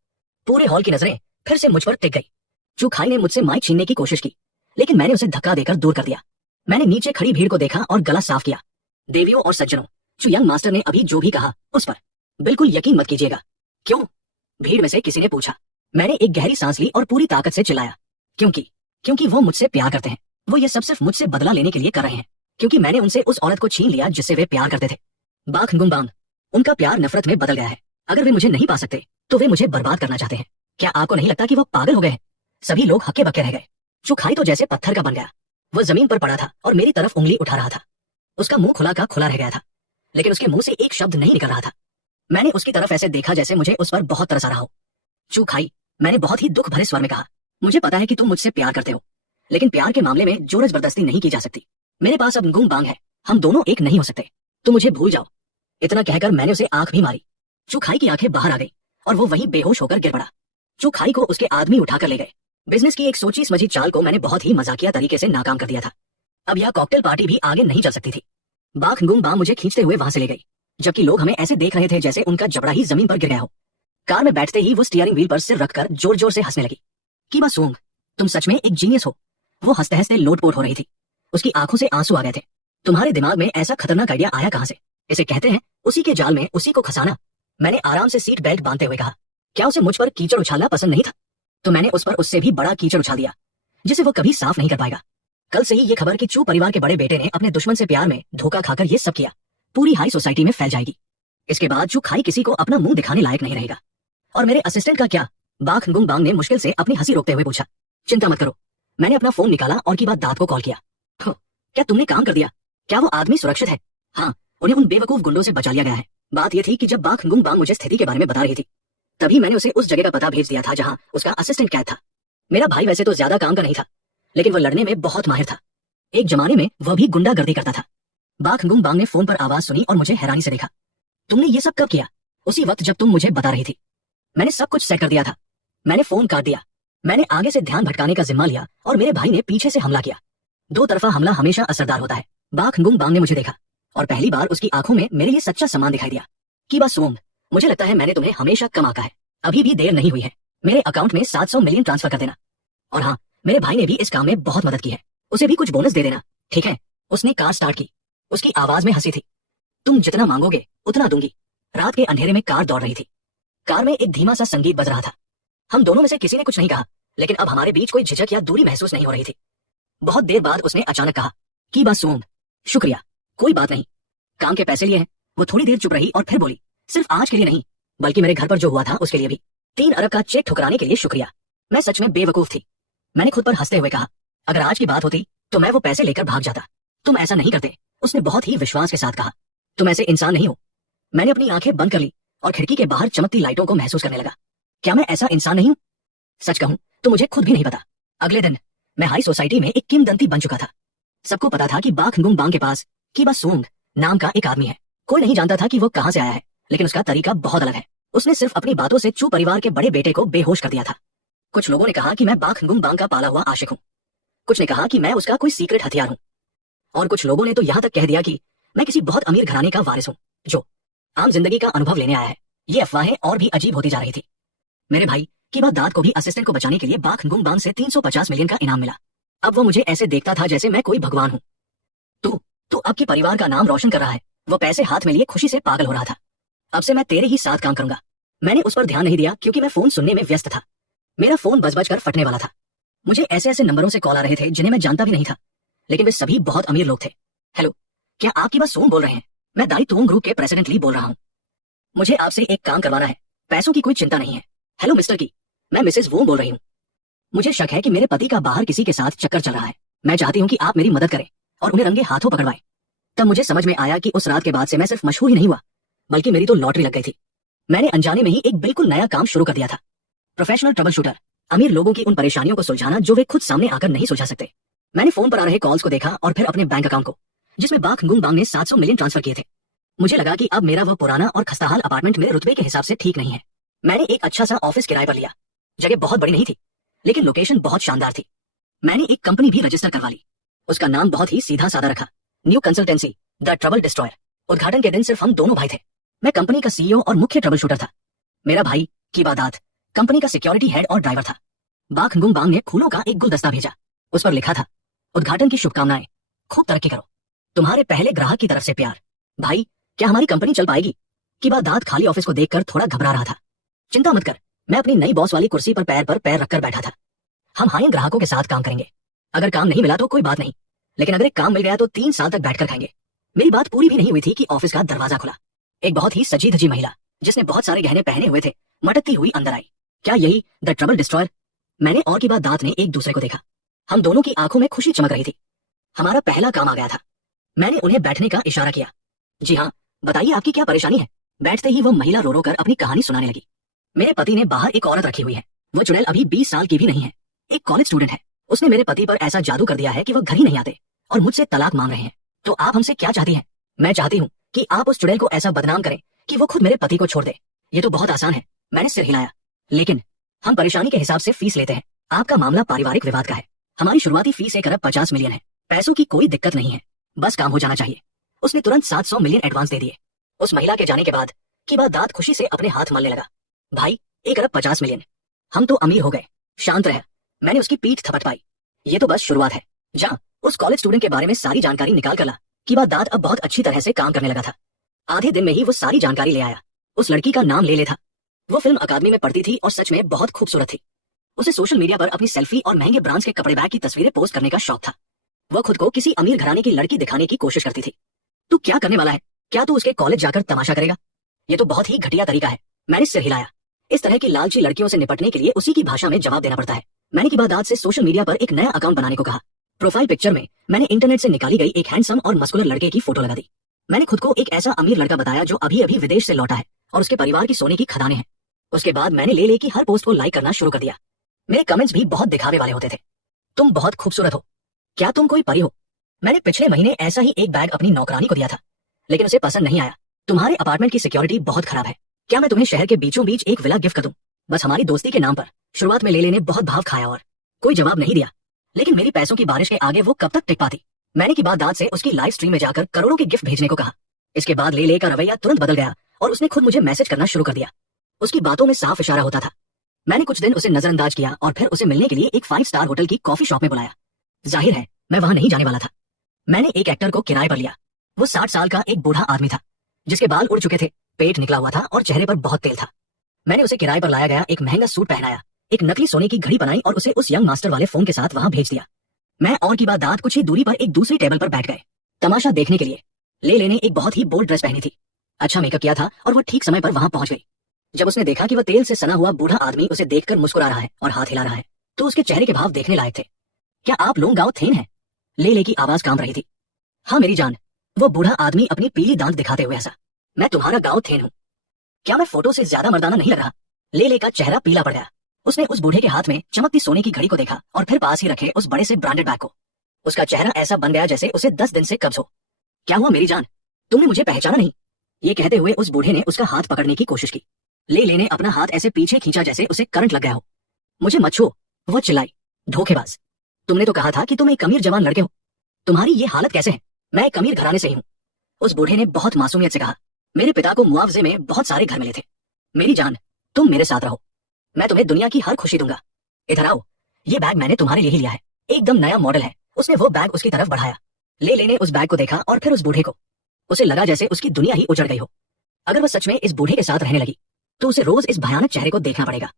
पूरे हॉल की नजरें फिर से मुझ पर टिक गई। चू खाई ने मुझसे माइक छीनने की कोशिश की, लेकिन मैंने उसे धक्का देकर दूर कर दिया। मैंने नीचे खड़ी भीड़ को देखा और गला साफ किया। देवियों और सज्जनों, चू यंग मास्टर ने अभी जो भी कहा उस पर बिल्कुल यकीन मत कीजिएगा। क्यों? भीड़ में से किसी ने पूछा। मैंने एक गहरी सांस ली और पूरी ताकत से चिल्लाया, क्योंकि वो मुझसे प्यार करते हैं। वो ये सब सिर्फ मुझसे बदला लेने के लिए कर रहे हैं, क्योंकि मैंने उनसे उस औरत को छीन लिया जिससे वे प्यार करते थे। बा खंगुम बांग, उनका प्यार नफरत में बदल गया है। अगर वे मुझे नहीं पा सकते तो वे मुझे बर्बाद करना चाहते हैं। क्या आपको नहीं लगता कि वो पागल हो गए हैं? सभी लोग हक्के बक्के रह गए। चू खाई तो जैसे पत्थर का बन गया। वो जमीन पर पड़ा था और मेरी तरफ उंगली उठा रहा था। उसका मुंह खुला का खुला रह गया था, लेकिन उसके मुंह से एक शब्द नहीं निकल रहा था। मैंने उसकी तरफ ऐसे देखा जैसे मुझे उस पर बहुत तरस आ रहा हो। चू खाई, मैंने बहुत ही दुख भरे स्वर में कहा, मुझे पता है कि तुम मुझसे प्यार करते हो, लेकिन प्यार के मामले में जोर जबरदस्ती नहीं की जा सकती। मेरे पास अब गुम बांग है, हम दोनों एक नहीं हो सकते। तुम मुझे भूल जाओ। इतना कहकर मैंने उसे आंख भी मारी। चू खाई की आंखें बाहर आ गई और वो वहीं बेहोश होकर गिर पड़ा। चू खाई को उसके आदमी उठाकर ले गए। बिजनेस की एक सोची समझी चाल को मैंने बहुत ही मजाकिया तरीके से नाकाम कर दिया था। अब यह कॉकटेल पार्टी भी आगे नहीं चल सकती थी। बा खंगुम बांग मुझे खींचते हुए वहां से ले गई, जबकि लोग हमें ऐसे देख रहे थे जैसे उनका जबड़ा ही जमीन पर गिर गया हो। कार में बैठते ही वो स्टीयरिंग व्हील पर सिर रखकर जोर जोर से हंसने लगी। कीबा सोंग, तुम सच में एक जीनियस हो। वो हंसते हंसते लोटपोट हो रही थी। उसकी आंखों से आंसू आ गए थे। तुम्हारे दिमाग में ऐसा खतरनाक आइडिया आया कहां से? इसे कहते हैं उसी के जाल में उसी को फंसाना। मैंने आराम से सीट बेल्ट बांधते हुए कहा। क्या उसे मुझ पर कीचड़ उछालना पसंद नहीं था? तो मैंने उस पर उससे भी बड़ा कीचड़ उछाल दिया, जिसे वो कभी साफ नहीं कर पाएगा। कल से ही ये खबर कि चू परिवार के बड़े बेटे ने अपने दुश्मन से प्यार में धोखा खाकर ये सब किया, पूरी हाई सोसाइटी में फैल जाएगी। इसके बाद चू खाई किसी को अपना मुंह दिखाने लायक नहीं रहेगा। और मेरे असिस्टेंट का क्या? बा खंगुम बांग ने मुश्किल से अपनी हंसी रोकते हुए पूछा। चिंता मत करो। मैंने अपना फोन निकाला और की बात दाद को कॉल किया। क्या तुमने काम कर दिया? क्या वो आदमी सुरक्षित है? हाँ, उन्हें उन बेवकूफ गुंडों से बचा लिया गया है। बात यह थी कि जब बा खंगुम बांग मुझे स्थिति के बारे में बता रही थी, तभी मैंने उसे उस जगह का पता भेज दिया था जहां उसका असिस्टेंट कैद था। मेरा भाई वैसे तो ज्यादा काम का नहीं था, लेकिन वो लड़ने में बहुत माहिर था। एक जमाने में वह भी गुंडागर्दी करता था। बा खंगुम बांग ने फोन पर आवाज सुनी और मुझे हैरानी से देखा। तुमने ये सब कब किया? उसी वक्त जब तुम मुझे बता रही थी। मैंने सब कुछ सेट कर दिया था। मैंने फोन काट दिया। मैंने आगे से ध्यान भटकाने का जिम्मा लिया और मेरे भाई ने पीछे से हमला किया। दो तरफा हमला हमेशा असरदार होता है। बा खंगुम बांग ने मुझे देखा और पहली बार उसकी आंखों में मेरे लिए सच्चा सम्मान दिखाई दिया। कीबा सोंग, मुझे लगता है मैंने तुम्हें हमेशा कम आका है। अभी भी देर नहीं हुई है। मेरे अकाउंट में 700 मिलियन ट्रांसफर कर देना। और हाँ, मेरे भाई ने भी इस काम में बहुत मदद की है। उसे भी कुछ बोनस दे देना, ठीक है? उसने कार स्टार्ट की। उसकी आवाज में हंसी थी। तुम जितना मांगोगे उतना दूंगी। रात के अंधेरे में कार दौड़ रही थी। कार में एक धीमा सा संगीत बज रहा था। हम दोनों में से किसी ने कुछ नहीं कहा, लेकिन अब हमारे बीच कोई झिझक या दूरी महसूस नहीं हो रही थी। बहुत देर बाद उसने अचानक कहा, कीबा सोंग, शुक्रिया, कोई बात नहीं। काम के पैसे लिए हैं। वो थोड़ी देर चुप रही और फिर बोली, सिर्फ आज के लिए नहीं, बल्कि मेरे घर पर जो हुआ था उसके लिए भी। 3 अरब का चेक ठुकराने के लिए शुक्रिया। मैं सच में बेवकूफ थी। मैंने खुद पर हंसते हुए कहा, अगर आज की बात होती तो मैं वो पैसे लेकर भाग जाता। तुम ऐसा नहीं करते। उसने बहुत ही विश्वास के साथ कहा, तुम ऐसे इंसान नहीं हो। मैंने अपनी आंखें बंद कर ली और खिड़की के बाहर चमकती लाइटों को महसूस करने लगा। क्या मैं ऐसा इंसान नहीं हूं? सच कहूं तो मुझे खुद भी नहीं पता। अगले दिन मैं हाई सोसाइटी में एक किंवदंती बन चुका था। सबको पता था कि बा खंगुम बांग के पास कीबा सोंग नाम का एक आदमी है। कोई नहीं जानता था कि वो कहां से आया है, लेकिन उसका तरीका बहुत अलग है। उसने सिर्फ अपनी बातों से चू परिवार के बड़े बेटे को बेहोश कर दिया था। कुछ लोगों ने कहा कि मैं बा खंगुम बांग का पाला हुआ आशिक हूं। कुछ ने कहा कि मैं उसका कोई सीक्रेट हथियार हूं। और कुछ लोगों ने तो यहां तक कह दिया कि मैं किसी बहुत अमीर घराने का वारिस हूं जो आम जिंदगी का अनुभव लेने आया है। ये अफवाहें और भी अजीब होती जा रही थी। मेरे भाई कीबा दाद को भी असिस्टेंट को बचाने के लिए बा खंगुम बांग से 350 मिलियन का इनाम मिला। अब वो मुझे ऐसे देखता था जैसे मैं कोई भगवान हूं। तू अब के परिवार का नाम रोशन कर रहा है। वो पैसे हाथ में लिए खुशी से पागल हो रहा था। अब से मैं तेरे ही साथ काम करूंगा। मैंने उस पर ध्यान नहीं दिया क्योंकि मैं फोन सुनने में व्यस्त था। मेरा फोन बज कर फटने वाला था। मुझे ऐसे ऐसे नंबरों से कॉल आ रहे थे जिन्हें मैं जानता भी नहीं था, लेकिन वे सभी बहुत अमीर लोग थे। हेलो, क्या आप कीबा सोंग बोल रहे हैं? मैं दाई तुओंग ग्रुप के प्रेसिडेंट ली बोल रहा हूँ। मुझे आपसे एक काम करवाना है। पैसों की कोई चिंता नहीं है। हेलो मिस्टर की, मैं मिसेस वोंग बोल रही हूँ। मुझे शक है कि मेरे पति का बाहर किसी के साथ चक्कर चल रहा है। मैं चाहती हूँ कि आप मेरी मदद करें और उन्हें रंगे हाथों पकड़वाएं। तब मुझे समझ में आया कि उस रात के बाद से मैं सिर्फ मशहूर ही नहीं हुआ, बल्कि मेरी तो लॉटरी लग गई थी। मैंने अनजाने में ही एक बिल्कुल नया काम शुरू कर दिया था। प्रोफेशनल ट्रबल शूटर, अमीर लोगों की उन परेशानियों को सुलझाना जो वे खुद सामने आकर नहीं सुलझा सकते। मैंने फोन पर आ रहे कॉल्स को देखा और फिर अपने बैंक अकाउंट को, जिसमें बाखंगुंग बांग ने 700 मिलियन ट्रांसफर किए थे। मुझे लगा कि अब मेरा वह पुराना और खस्ताहाल अपार्टमेंट मेरे रुतबे के हिसाब से ठीक नहीं है। मैंने एक अच्छा सा ऑफिस किराए पर लिया। जगह बहुत बड़ी नहीं थी, लेकिन लोकेशन बहुत शानदार थी। मैंने एक कंपनी भी रजिस्टर करवा ली। उसका नाम बहुत ही सीधा साधा रखा, new consultancy the trouble destroyer. उद्घाटन के दिन सिर्फ हम दोनों भाई थे। मैं कंपनी का सीईओ और मुख्य ट्रबल शूटर था। मेरा भाई कीबादात कंपनी का सिक्योरिटी हेड और ड्राइवर था। बाखंगुंग बांग ने फूलों का एक गुलदस्ता भेजा। उस पर लिखा था, उद्घाटन की शुभकामनाएं, खूब तरक्की करो, तुम्हारे पहले ग्राहक की तरफ से प्यार। भाई, क्या हमारी कंपनी चल पाएगी? कीबादात खाली ऑफिस को देखकर थोड़ा घबरा रहा था। चिंता मत कर, मैं अपनी नई बॉस वाली कुर्सी पर पैर रखकर बैठा था। हम हाई ग्राहकों के साथ काम करेंगे। अगर काम नहीं मिला तो कोई बात नहीं, लेकिन अगर एक काम मिल गया तो 3 साल तक बैठकर खाएंगे। मेरी बात पूरी भी नहीं हुई थी कि ऑफिस का दरवाजा खुला। एक बहुत ही सजी धजी महिला, जिसने बहुत सारे गहने पहने हुए थे, मटकती हुई अंदर आई। क्या यही द ट्रबल डिस्ट्रॉयर? मैंने और कीबादात ने एक दूसरे को देखा। हम दोनों की आंखों में खुशी चमक रही थी। हमारा पहला काम आ गया था। मैंने उन्हें बैठने का इशारा किया। जी हाँ, बताइए आपकी क्या परेशानी है? बैठते ही वो महिला रो रो कर अपनी कहानी सुनाने लगी। मेरे पति ने बाहर एक औरत रखी हुई है। वो चुड़ैल अभी 20 साल की भी नहीं है, एक कॉलेज स्टूडेंट है। उसने मेरे पति पर ऐसा जादू कर दिया है कि वह घर ही नहीं आते और मुझसे तलाक मांग रहे हैं। तो आप हमसे क्या चाहती हैं? मैं चाहती हूँ कि आप उस चुड़ैल को ऐसा बदनाम करें कि वो खुद मेरे पति को छोड़ दे। ये तो बहुत आसान है। मैंने सिर हिलाया। लेकिन हम परेशानी के हिसाब से फीस लेते हैं। आपका मामला पारिवारिक विवाद का है। हमारी शुरुआती फीस 1 अरब 50 मिलियन है। पैसों की कोई दिक्कत नहीं है, बस काम हो जाना चाहिए। उसने तुरंत 700 मिलियन एडवांस दे दिए। उस महिला के जाने के बाद कीबादात खुशी से अपने हाथ मलने लगा। भाई, 1 अरब 50 मिलियन, हम तो अमीर हो गए। शांत रह। मैंने उसकी पीठ थपथ पाई। ये तो बस शुरुआत है। जा, उस कॉलेज स्टूडेंट के बारे में सारी जानकारी निकाल कर ला। कीबादात अब बहुत अच्छी तरह से काम करने लगा था। आधे दिन में ही वो सारी जानकारी ले आया। उस लड़की का नाम ले था। वो फिल्म अकादमी में पढ़ती थी और सच में बहुत खूबसूरत थी। उसे सोशल मीडिया पर अपनी सेल्फी और महंगे ब्रांड्स के कपड़े बैग की तस्वीरें पोस्ट करने का शौक था। वो खुद को किसी अमीर घराने की लड़की दिखाने की कोशिश करती थी। तू क्या करने वाला है? क्या तू उसके कॉलेज जाकर तमाशा करेगा? ये तो बहुत ही घटिया तरीका है। मैंने सिर हिलाया। इस तरह की लालची लड़कियों से निपटने के लिए उसी की भाषा में जवाब देना पड़ता है। मैंने कीबादात से सोशल मीडिया पर एक नया अकाउंट बनाने को कहा। प्रोफाइल पिक्चर में मैंने इंटरनेट से निकाली गई एक हैंडसम और मस्कुलर लड़के की फोटो लगा दी। मैंने खुद को एक ऐसा अमीर लड़का बताया जो अभी अभी विदेश से लौटा है और उसके परिवार की सोने की खदानें हैं। उसके बाद मैंने ले की हर पोस्ट को लाइक करना शुरू कर दिया। मेरे कमेंट्स भी बहुत दिखावे वाले होते थे। तुम बहुत खूबसूरत हो। क्या तुम कोई परी हो? मैंने पिछले महीने ऐसा ही एक बैग अपनी नौकरानी को दिया था, लेकिन उसे पसंद नहीं आया। तुम्हारे अपार्टमेंट की सिक्योरिटी बहुत खराब है। क्या मैं तुम्हें शहर के बीचों बीच एक विला गिफ्ट कर दूं? बस हमारी दोस्ती के नाम पर। शुरुआत में ले ने बहुत भाव खाया और कोई जवाब नहीं दिया, लेकिन मेरी पैसों की बारिश के आगे वो कब तक टिक पाती? मैंने कीबादात से उसकी लाइव स्ट्रीम में जाकर करोड़ों के गिफ्ट भेजने को कहा। इसके बाद ले का रवैया तुरंत बदल गया और उसने खुद मुझे मैसेज करना शुरू कर दिया। उसकी बातों में साफ इशारा होता था। मैंने कुछ दिन उसे नजरअंदाज किया और फिर उसे मिलने के लिए एक 5 स्टार होटल की कॉफी शॉप में बुलाया। जाहिर है मैं वहां नहीं जाने वाला था। मैंने एक एक्टर को किराए पर लिया। वो 60 साल का एक बूढ़ा आदमी था, जिसके बाल उड़ चुके थे, पेट निकला हुआ था और चेहरे पर बहुत तेल था। मैंने उसे किराए पर लाया गया एक महंगा सूट पहनाया, एक नकली सोने की घड़ी बनाई और उसे उस यंग मास्टर वाले फोन के साथ वहां भेज दिया। मैं और कीबादात कुछ ही दूरी पर एक दूसरी टेबल पर बैठ गए, तमाशा देखने के लिए। ले एक बहुत ही बोल्ड ड्रेस पहनी थी, अच्छा मेकअप किया था और वह ठीक समय पर वहां पहुंच गई। जब उसने देखा कि वह तेल से सना हुआ बूढ़ा आदमी उसे देखकर मुस्कुरा रहा है और हाथ हिला रहा है, तो उसके चेहरे के भाव देखने लायक थे। क्या आप लोग गाँव थेन हैं? ले की आवाज कांप रही थी। हाँ मेरी जान, वो बूढ़ा आदमी अपनी पीली दांत दिखाते हुए हंसा। मैं तुम्हारा गाँव थेन हूँ। क्या मैं फोटो से ज्यादा मर्दाना नहीं लग रहा? ले का चेहरा पीला पड़ गया। उसने उस बूढ़े के हाथ में चमकती सोने की घड़ी को देखा और फिर पास ही रखे उस बड़े से ब्रांडेड बैग को। उसका चेहरा ऐसा बन गया जैसे उसे 10 दिन से कब्ज हो। क्या हुआ मेरी जान, तुमने मुझे पहचाना नहीं? ये कहते हुए उस बूढ़े ने उसका हाथ पकड़ने की कोशिश की। ले ने अपना हाथ ऐसे पीछे खींचा जैसे उसे करंट लग गया हो। मुझे मत छुओ, वो चिल्लाई। धोखेबाज, तुमने तो कहा था कि तुम एक अमीर जवान लड़के हो। तुम्हारी ये हालत कैसे है? मैं एक अमीर घराने से ही हूँ। उस बूढ़े ने बहुत मासूमियत से कहा। मेरे पिता को मुआवजे में बहुत सारे घर मिले थे। मेरी जान, तुम मेरे साथ रहो, मैं तुम्हें दुनिया की हर खुशी दूंगा। इधर आओ, ये बैग मैंने तुम्हारे लिए ही लिया है, एकदम नया मॉडल है। उसने वो बैग उसकी तरफ बढ़ाया। ले ने उस बैग को देखा और फिर उस बूढ़े को। उसे लगा जैसे उसकी दुनिया ही उजड़ गई हो। अगर वह सच में इस बूढ़े के साथ रहने लगी तो उसे रोज इस भयानक चेहरे को देखना पड़ेगा।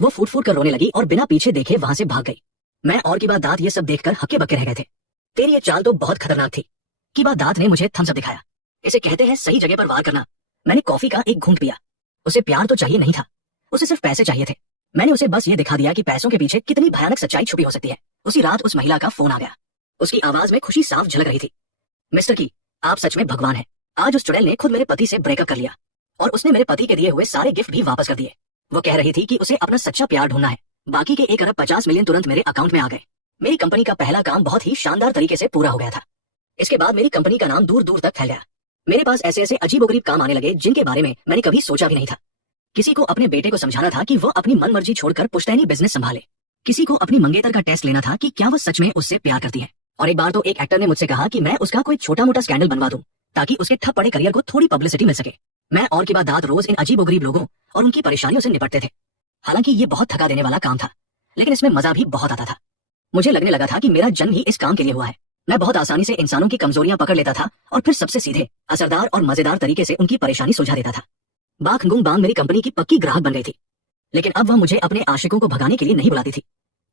वो फूट फूट कर रोने लगी और बिना पीछे देखे वहां से भाग गई। मैं और कीबादात ये सब देखकर हक्के बक्के रह गए थे। तेरी ये चाल तो बहुत खतरनाक थी। कीबादात ने मुझे थम्स अप दिखाया। इसे कहते हैं सही जगह पर वार करना। मैंने कॉफी का एक घूंट पिया। उसे प्यार तो चाहिए नहीं था, उसे सिर्फ पैसे चाहिए थे। मैंने उसे बस ये दिखा दिया कि पैसों के पीछे कितनी भयानक सच्चाई छुपी हो सकती है। उसी रात उस महिला का फोन आ गया। उसकी आवाज में खुशी साफ झलक रही थी। मिस्टर की, आप सच में भगवान हैं। आज उस चुड़ैल ने खुद मेरे पति से ब्रेकअप कर लिया और उसने मेरे पति के दिए हुए सारे गिफ्ट भी वापस कर दिए। वो कह रही थी कि उसे अपना सच्चा प्यार ढूंढना है। बाकी के 1 अरब 50 मिलियन तुरंत मेरे अकाउंट में आ गए। मेरी कंपनी का पहला काम बहुत ही शानदार तरीके से पूरा हो गया था। इसके बाद मेरी कंपनी का नाम दूर दूर तक फैल गया। मेरे पास ऐसे ऐसे अजीबोगरीब काम आने लगे जिनके बारे में मैंने कभी सोचा भी नहीं था। किसी को अपने बेटे को समझाना था कि वो अपनी मनमर्जी छोड़कर पुश्तैनी बिजनेस संभाले। किसी को अपनी मंगेतर का टेस्ट लेना था कि क्या वो सच में उससे प्यार करती है। और एक बार तो एक एक्टर ने मुझसे कहा कि मैं उसका कोई छोटा मोटा स्कैंडल बनवा दूं ताकि उसके ठप पड़े करियर को थोड़ी पब्लिसिटी मिल सके। मैं और की बात दाद रोज इन अजीबोगरीब लोगों और उनकी परेशानियों से निपटते थे। हालांकि ये बहुत थका देने वाला काम था, लेकिन इसमें मजा भी बहुत आता था। मुझे लगने लगा था कि मेरा जन्म ही इस काम के लिए हुआ है। मैं बहुत आसानी से इंसानों की कमजोरियां पकड़ लेता था और फिर सबसे सीधे, असरदार और मजेदार तरीके से उनकी परेशानी सुलझा देता था। बाख गुंग बांग मेरी कंपनी की पक्की ग्राहक बन गई थी, लेकिन अब वह मुझे अपने आशिकों को भगाने के लिए नहीं बुलाती थी,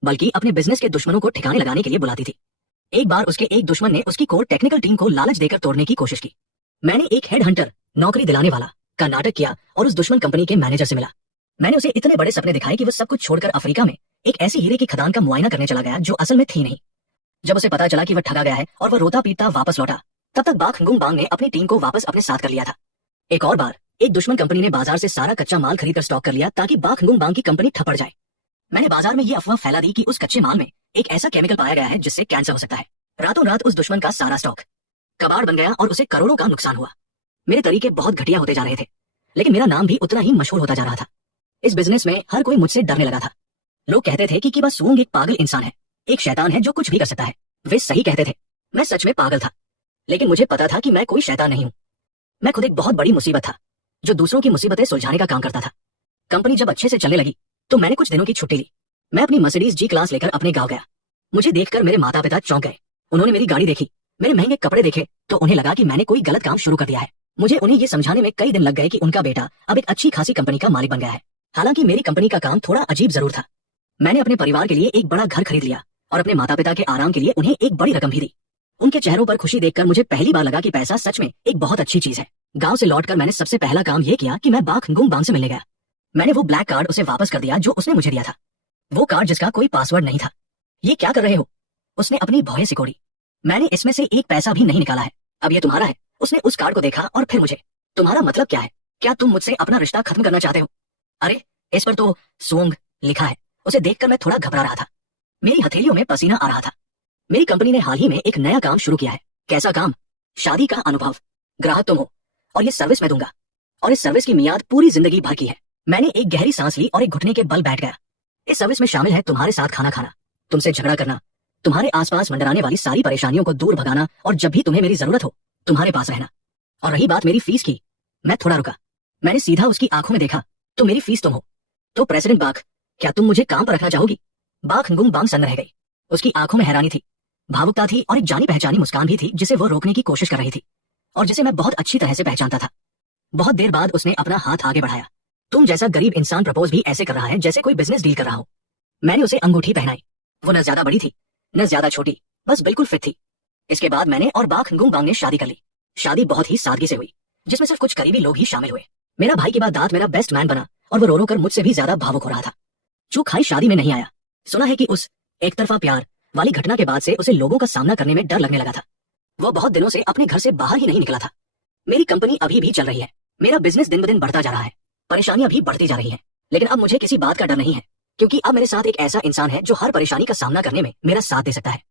बल्कि अपने बिजनेस के दुश्मनों को ठिकाने लगाने के लिए बुलाती थी। एक बार उसके एक दुश्मन ने उसकी कोर टेक्निकल टीम को लालच देकर तोड़ने की कोशिश की। मैंने एक हेड हंटर, नौकरी दिलाने वाला का नाटक किया और उस दुश्मन कंपनी के मैनेजर से मिला। मैंने उसे इतने बड़े सपने दिखाए कि वो सब कुछ छोड़कर अफ्रीका में एक ऐसी हीरे की खदान का मुआयना करने चला गया जो असल में थी नहीं। जब उसे पता चला कि वह ठगा गया है और वह रोता पीटता वापस लौटा, तब तक बाख गुंग बांग ने अपनी टीम को वापस अपने साथ कर लिया था। एक और बार एक दुश्मन कंपनी ने बाजार से सारा कच्चा माल खरीदकर स्टॉक कर लिया ताकि बाख गुंग बांग की कंपनी थपड़ जाए। मैंने बाजार में ये अफवाह फैला दी कि उस कच्चे माल में एक ऐसा केमिकल पाया गया है जिससे कैंसर हो सकता है। रातों रात उस दुश्मन का सारा स्टॉक कबाड़ बन गया और उसे करोड़ों का नुकसान हुआ। मेरे तरीके बहुत घटिया होते जा रहे थे, लेकिन मेरा नाम भी उतना ही मशहूर होता जा रहा था। इस बिजनेस में हर कोई मुझसे डरने लगा था। लोग कहते थे कि बस सूंग एक पागल इंसान है, एक शैतान है जो कुछ भी कर सकता है। वे सही कहते थे। मैं सच में पागल था, लेकिन मुझे पता था कि मैं कोई शैतान नहीं हूँ। मैं खुद एक बहुत बड़ी मुसीबत था जो दूसरों की मुसीबतें सुलझाने का काम करता था। कंपनी जब अच्छे से चलने लगी तो मैंने कुछ दिनों की छुट्टी ली। मैं अपनी मर्सिडीज जी क्लास लेकर अपने गाँव गया। मुझे देखकर मेरे माता पिता चौंक गए। उन्होंने मेरी गाड़ी देखी, मेरे महंगे कपड़े देखे तो उन्हें लगा कि मैंने कोई गलत काम शुरू कर दिया है। मुझे उन्हें ये समझाने में कई दिन लग गए कि उनका बेटा अब एक अच्छी खासी कंपनी का मालिक बन गया है। हालांकि मेरी कंपनी का काम थोड़ा अजीब जरूर था। मैंने अपने परिवार के लिए एक बड़ा घर खरीद लिया और अपने माता पिता के आराम के लिए उन्हें एक बड़ी रकम भी दी। उनके चेहरों पर खुशी देखकर मुझे पहली बार लगा कि पैसा सच में एक बहुत अच्छी चीज है। गांव से लौटकर मैंने सबसे पहला काम यह किया कि मैं बाख गुंग बांग से मिलने गया। मैंने वो ब्लैक कार्ड उसे वापस कर दिया जो उसने मुझे दिया था, वो कार्ड जिसका कोई पासवर्ड नहीं था। ये क्या कर रहे हो? उसने अपनी भौहें सिकोड़ी। मैंने इसमें से एक पैसा भी नहीं निकाला है, अब ये तुम्हारा है। उसने उस कार्ड को देखा और फिर मुझे, तुम्हारा मतलब क्या है? क्या तुम मुझसे अपना रिश्ता खत्म करना चाहते हो? अरे इस पर तो सोंग लिखा है। उसे देखकर मैं थोड़ा घबरा रहा था। मेरी हथेलियों में पसीना आ रहा था। मेरी कंपनी ने हाल ही में एक नया काम शुरू किया है। कैसा काम? शादी का अनुभव। ग्राहक तुम हो और ये सर्विस मैं दूंगा, और इस सर्विस की मियाद पूरी जिंदगी भर की है। मैंने एक गहरी सांस ली और एक घुटने के बल बैठ गया। इस सर्विस में शामिल है तुम्हारे साथ खाना खाना, तुमसे झगड़ा करना, तुम्हारे आसपास मंडराने वाली सारी परेशानियों को दूर भगाना, और जब भी तुम्हें मेरी जरूरत हो तुम्हारे पास रहना। और रही बात मेरी फीस की, मैं थोड़ा रुका। मैंने सीधा उसकी आंखों में देखा। तो मेरी फीस तुम हो तो प्रेसिडेंट बाख, क्या तुम मुझे काम पर रखना चाहोगी? बाख गुंग बांग सन्न रह गई। उसकी आंखों में हैरानी थी, भावुकता थी और एक जानी पहचानी मुस्कान भी थी जिसे वो रोकने की कोशिश कर रही थी और जिसे मैं बहुत अच्छी तरह से पहचानता था। बहुत देर बाद उसने अपना हाथ आगे बढ़ाया। तुम जैसा गरीब इंसान प्रपोज भी ऐसे कर रहा है जैसे कोई बिजनेस डील कर रहा हो। मैंने उसे अंगूठी पहनाई। वो न ज्यादा बड़ी थी न ज्यादा छोटी, बस बिल्कुल फिट थी। इसके बाद मैंने और बाख गुंग बांग ने शादी कर ली। शादी बहुत ही सादगी से हुई, जिसमें सिर्फ कुछ करीबी लोग ही शामिल हुए। मेरा भाई की बात दांत मेरा बेस्ट मैन बना और वो रो रो कर मुझसे भी ज्यादा भावुक हो रहा था। चूक खाई शादी में नहीं आया। सुना है कि उस एक तरफा प्यार वाली घटना के बाद से उसे लोगों का सामना करने में डर लगने लगा था। वो बहुत दिनों से अपने घर से बाहर ही नहीं निकला था। मेरी कंपनी अभी भी चल रही है, मेरा बिजनेस दिन ब दिन बढ़ता जा रहा है, परेशानियां भी बढ़ती जा रही हैं, लेकिन अब मुझे किसी बात का डर नहीं है, क्योंकि अब मेरे साथ एक ऐसा इंसान है जो हर परेशानी का सामना करने में मेरा साथ दे सकता है।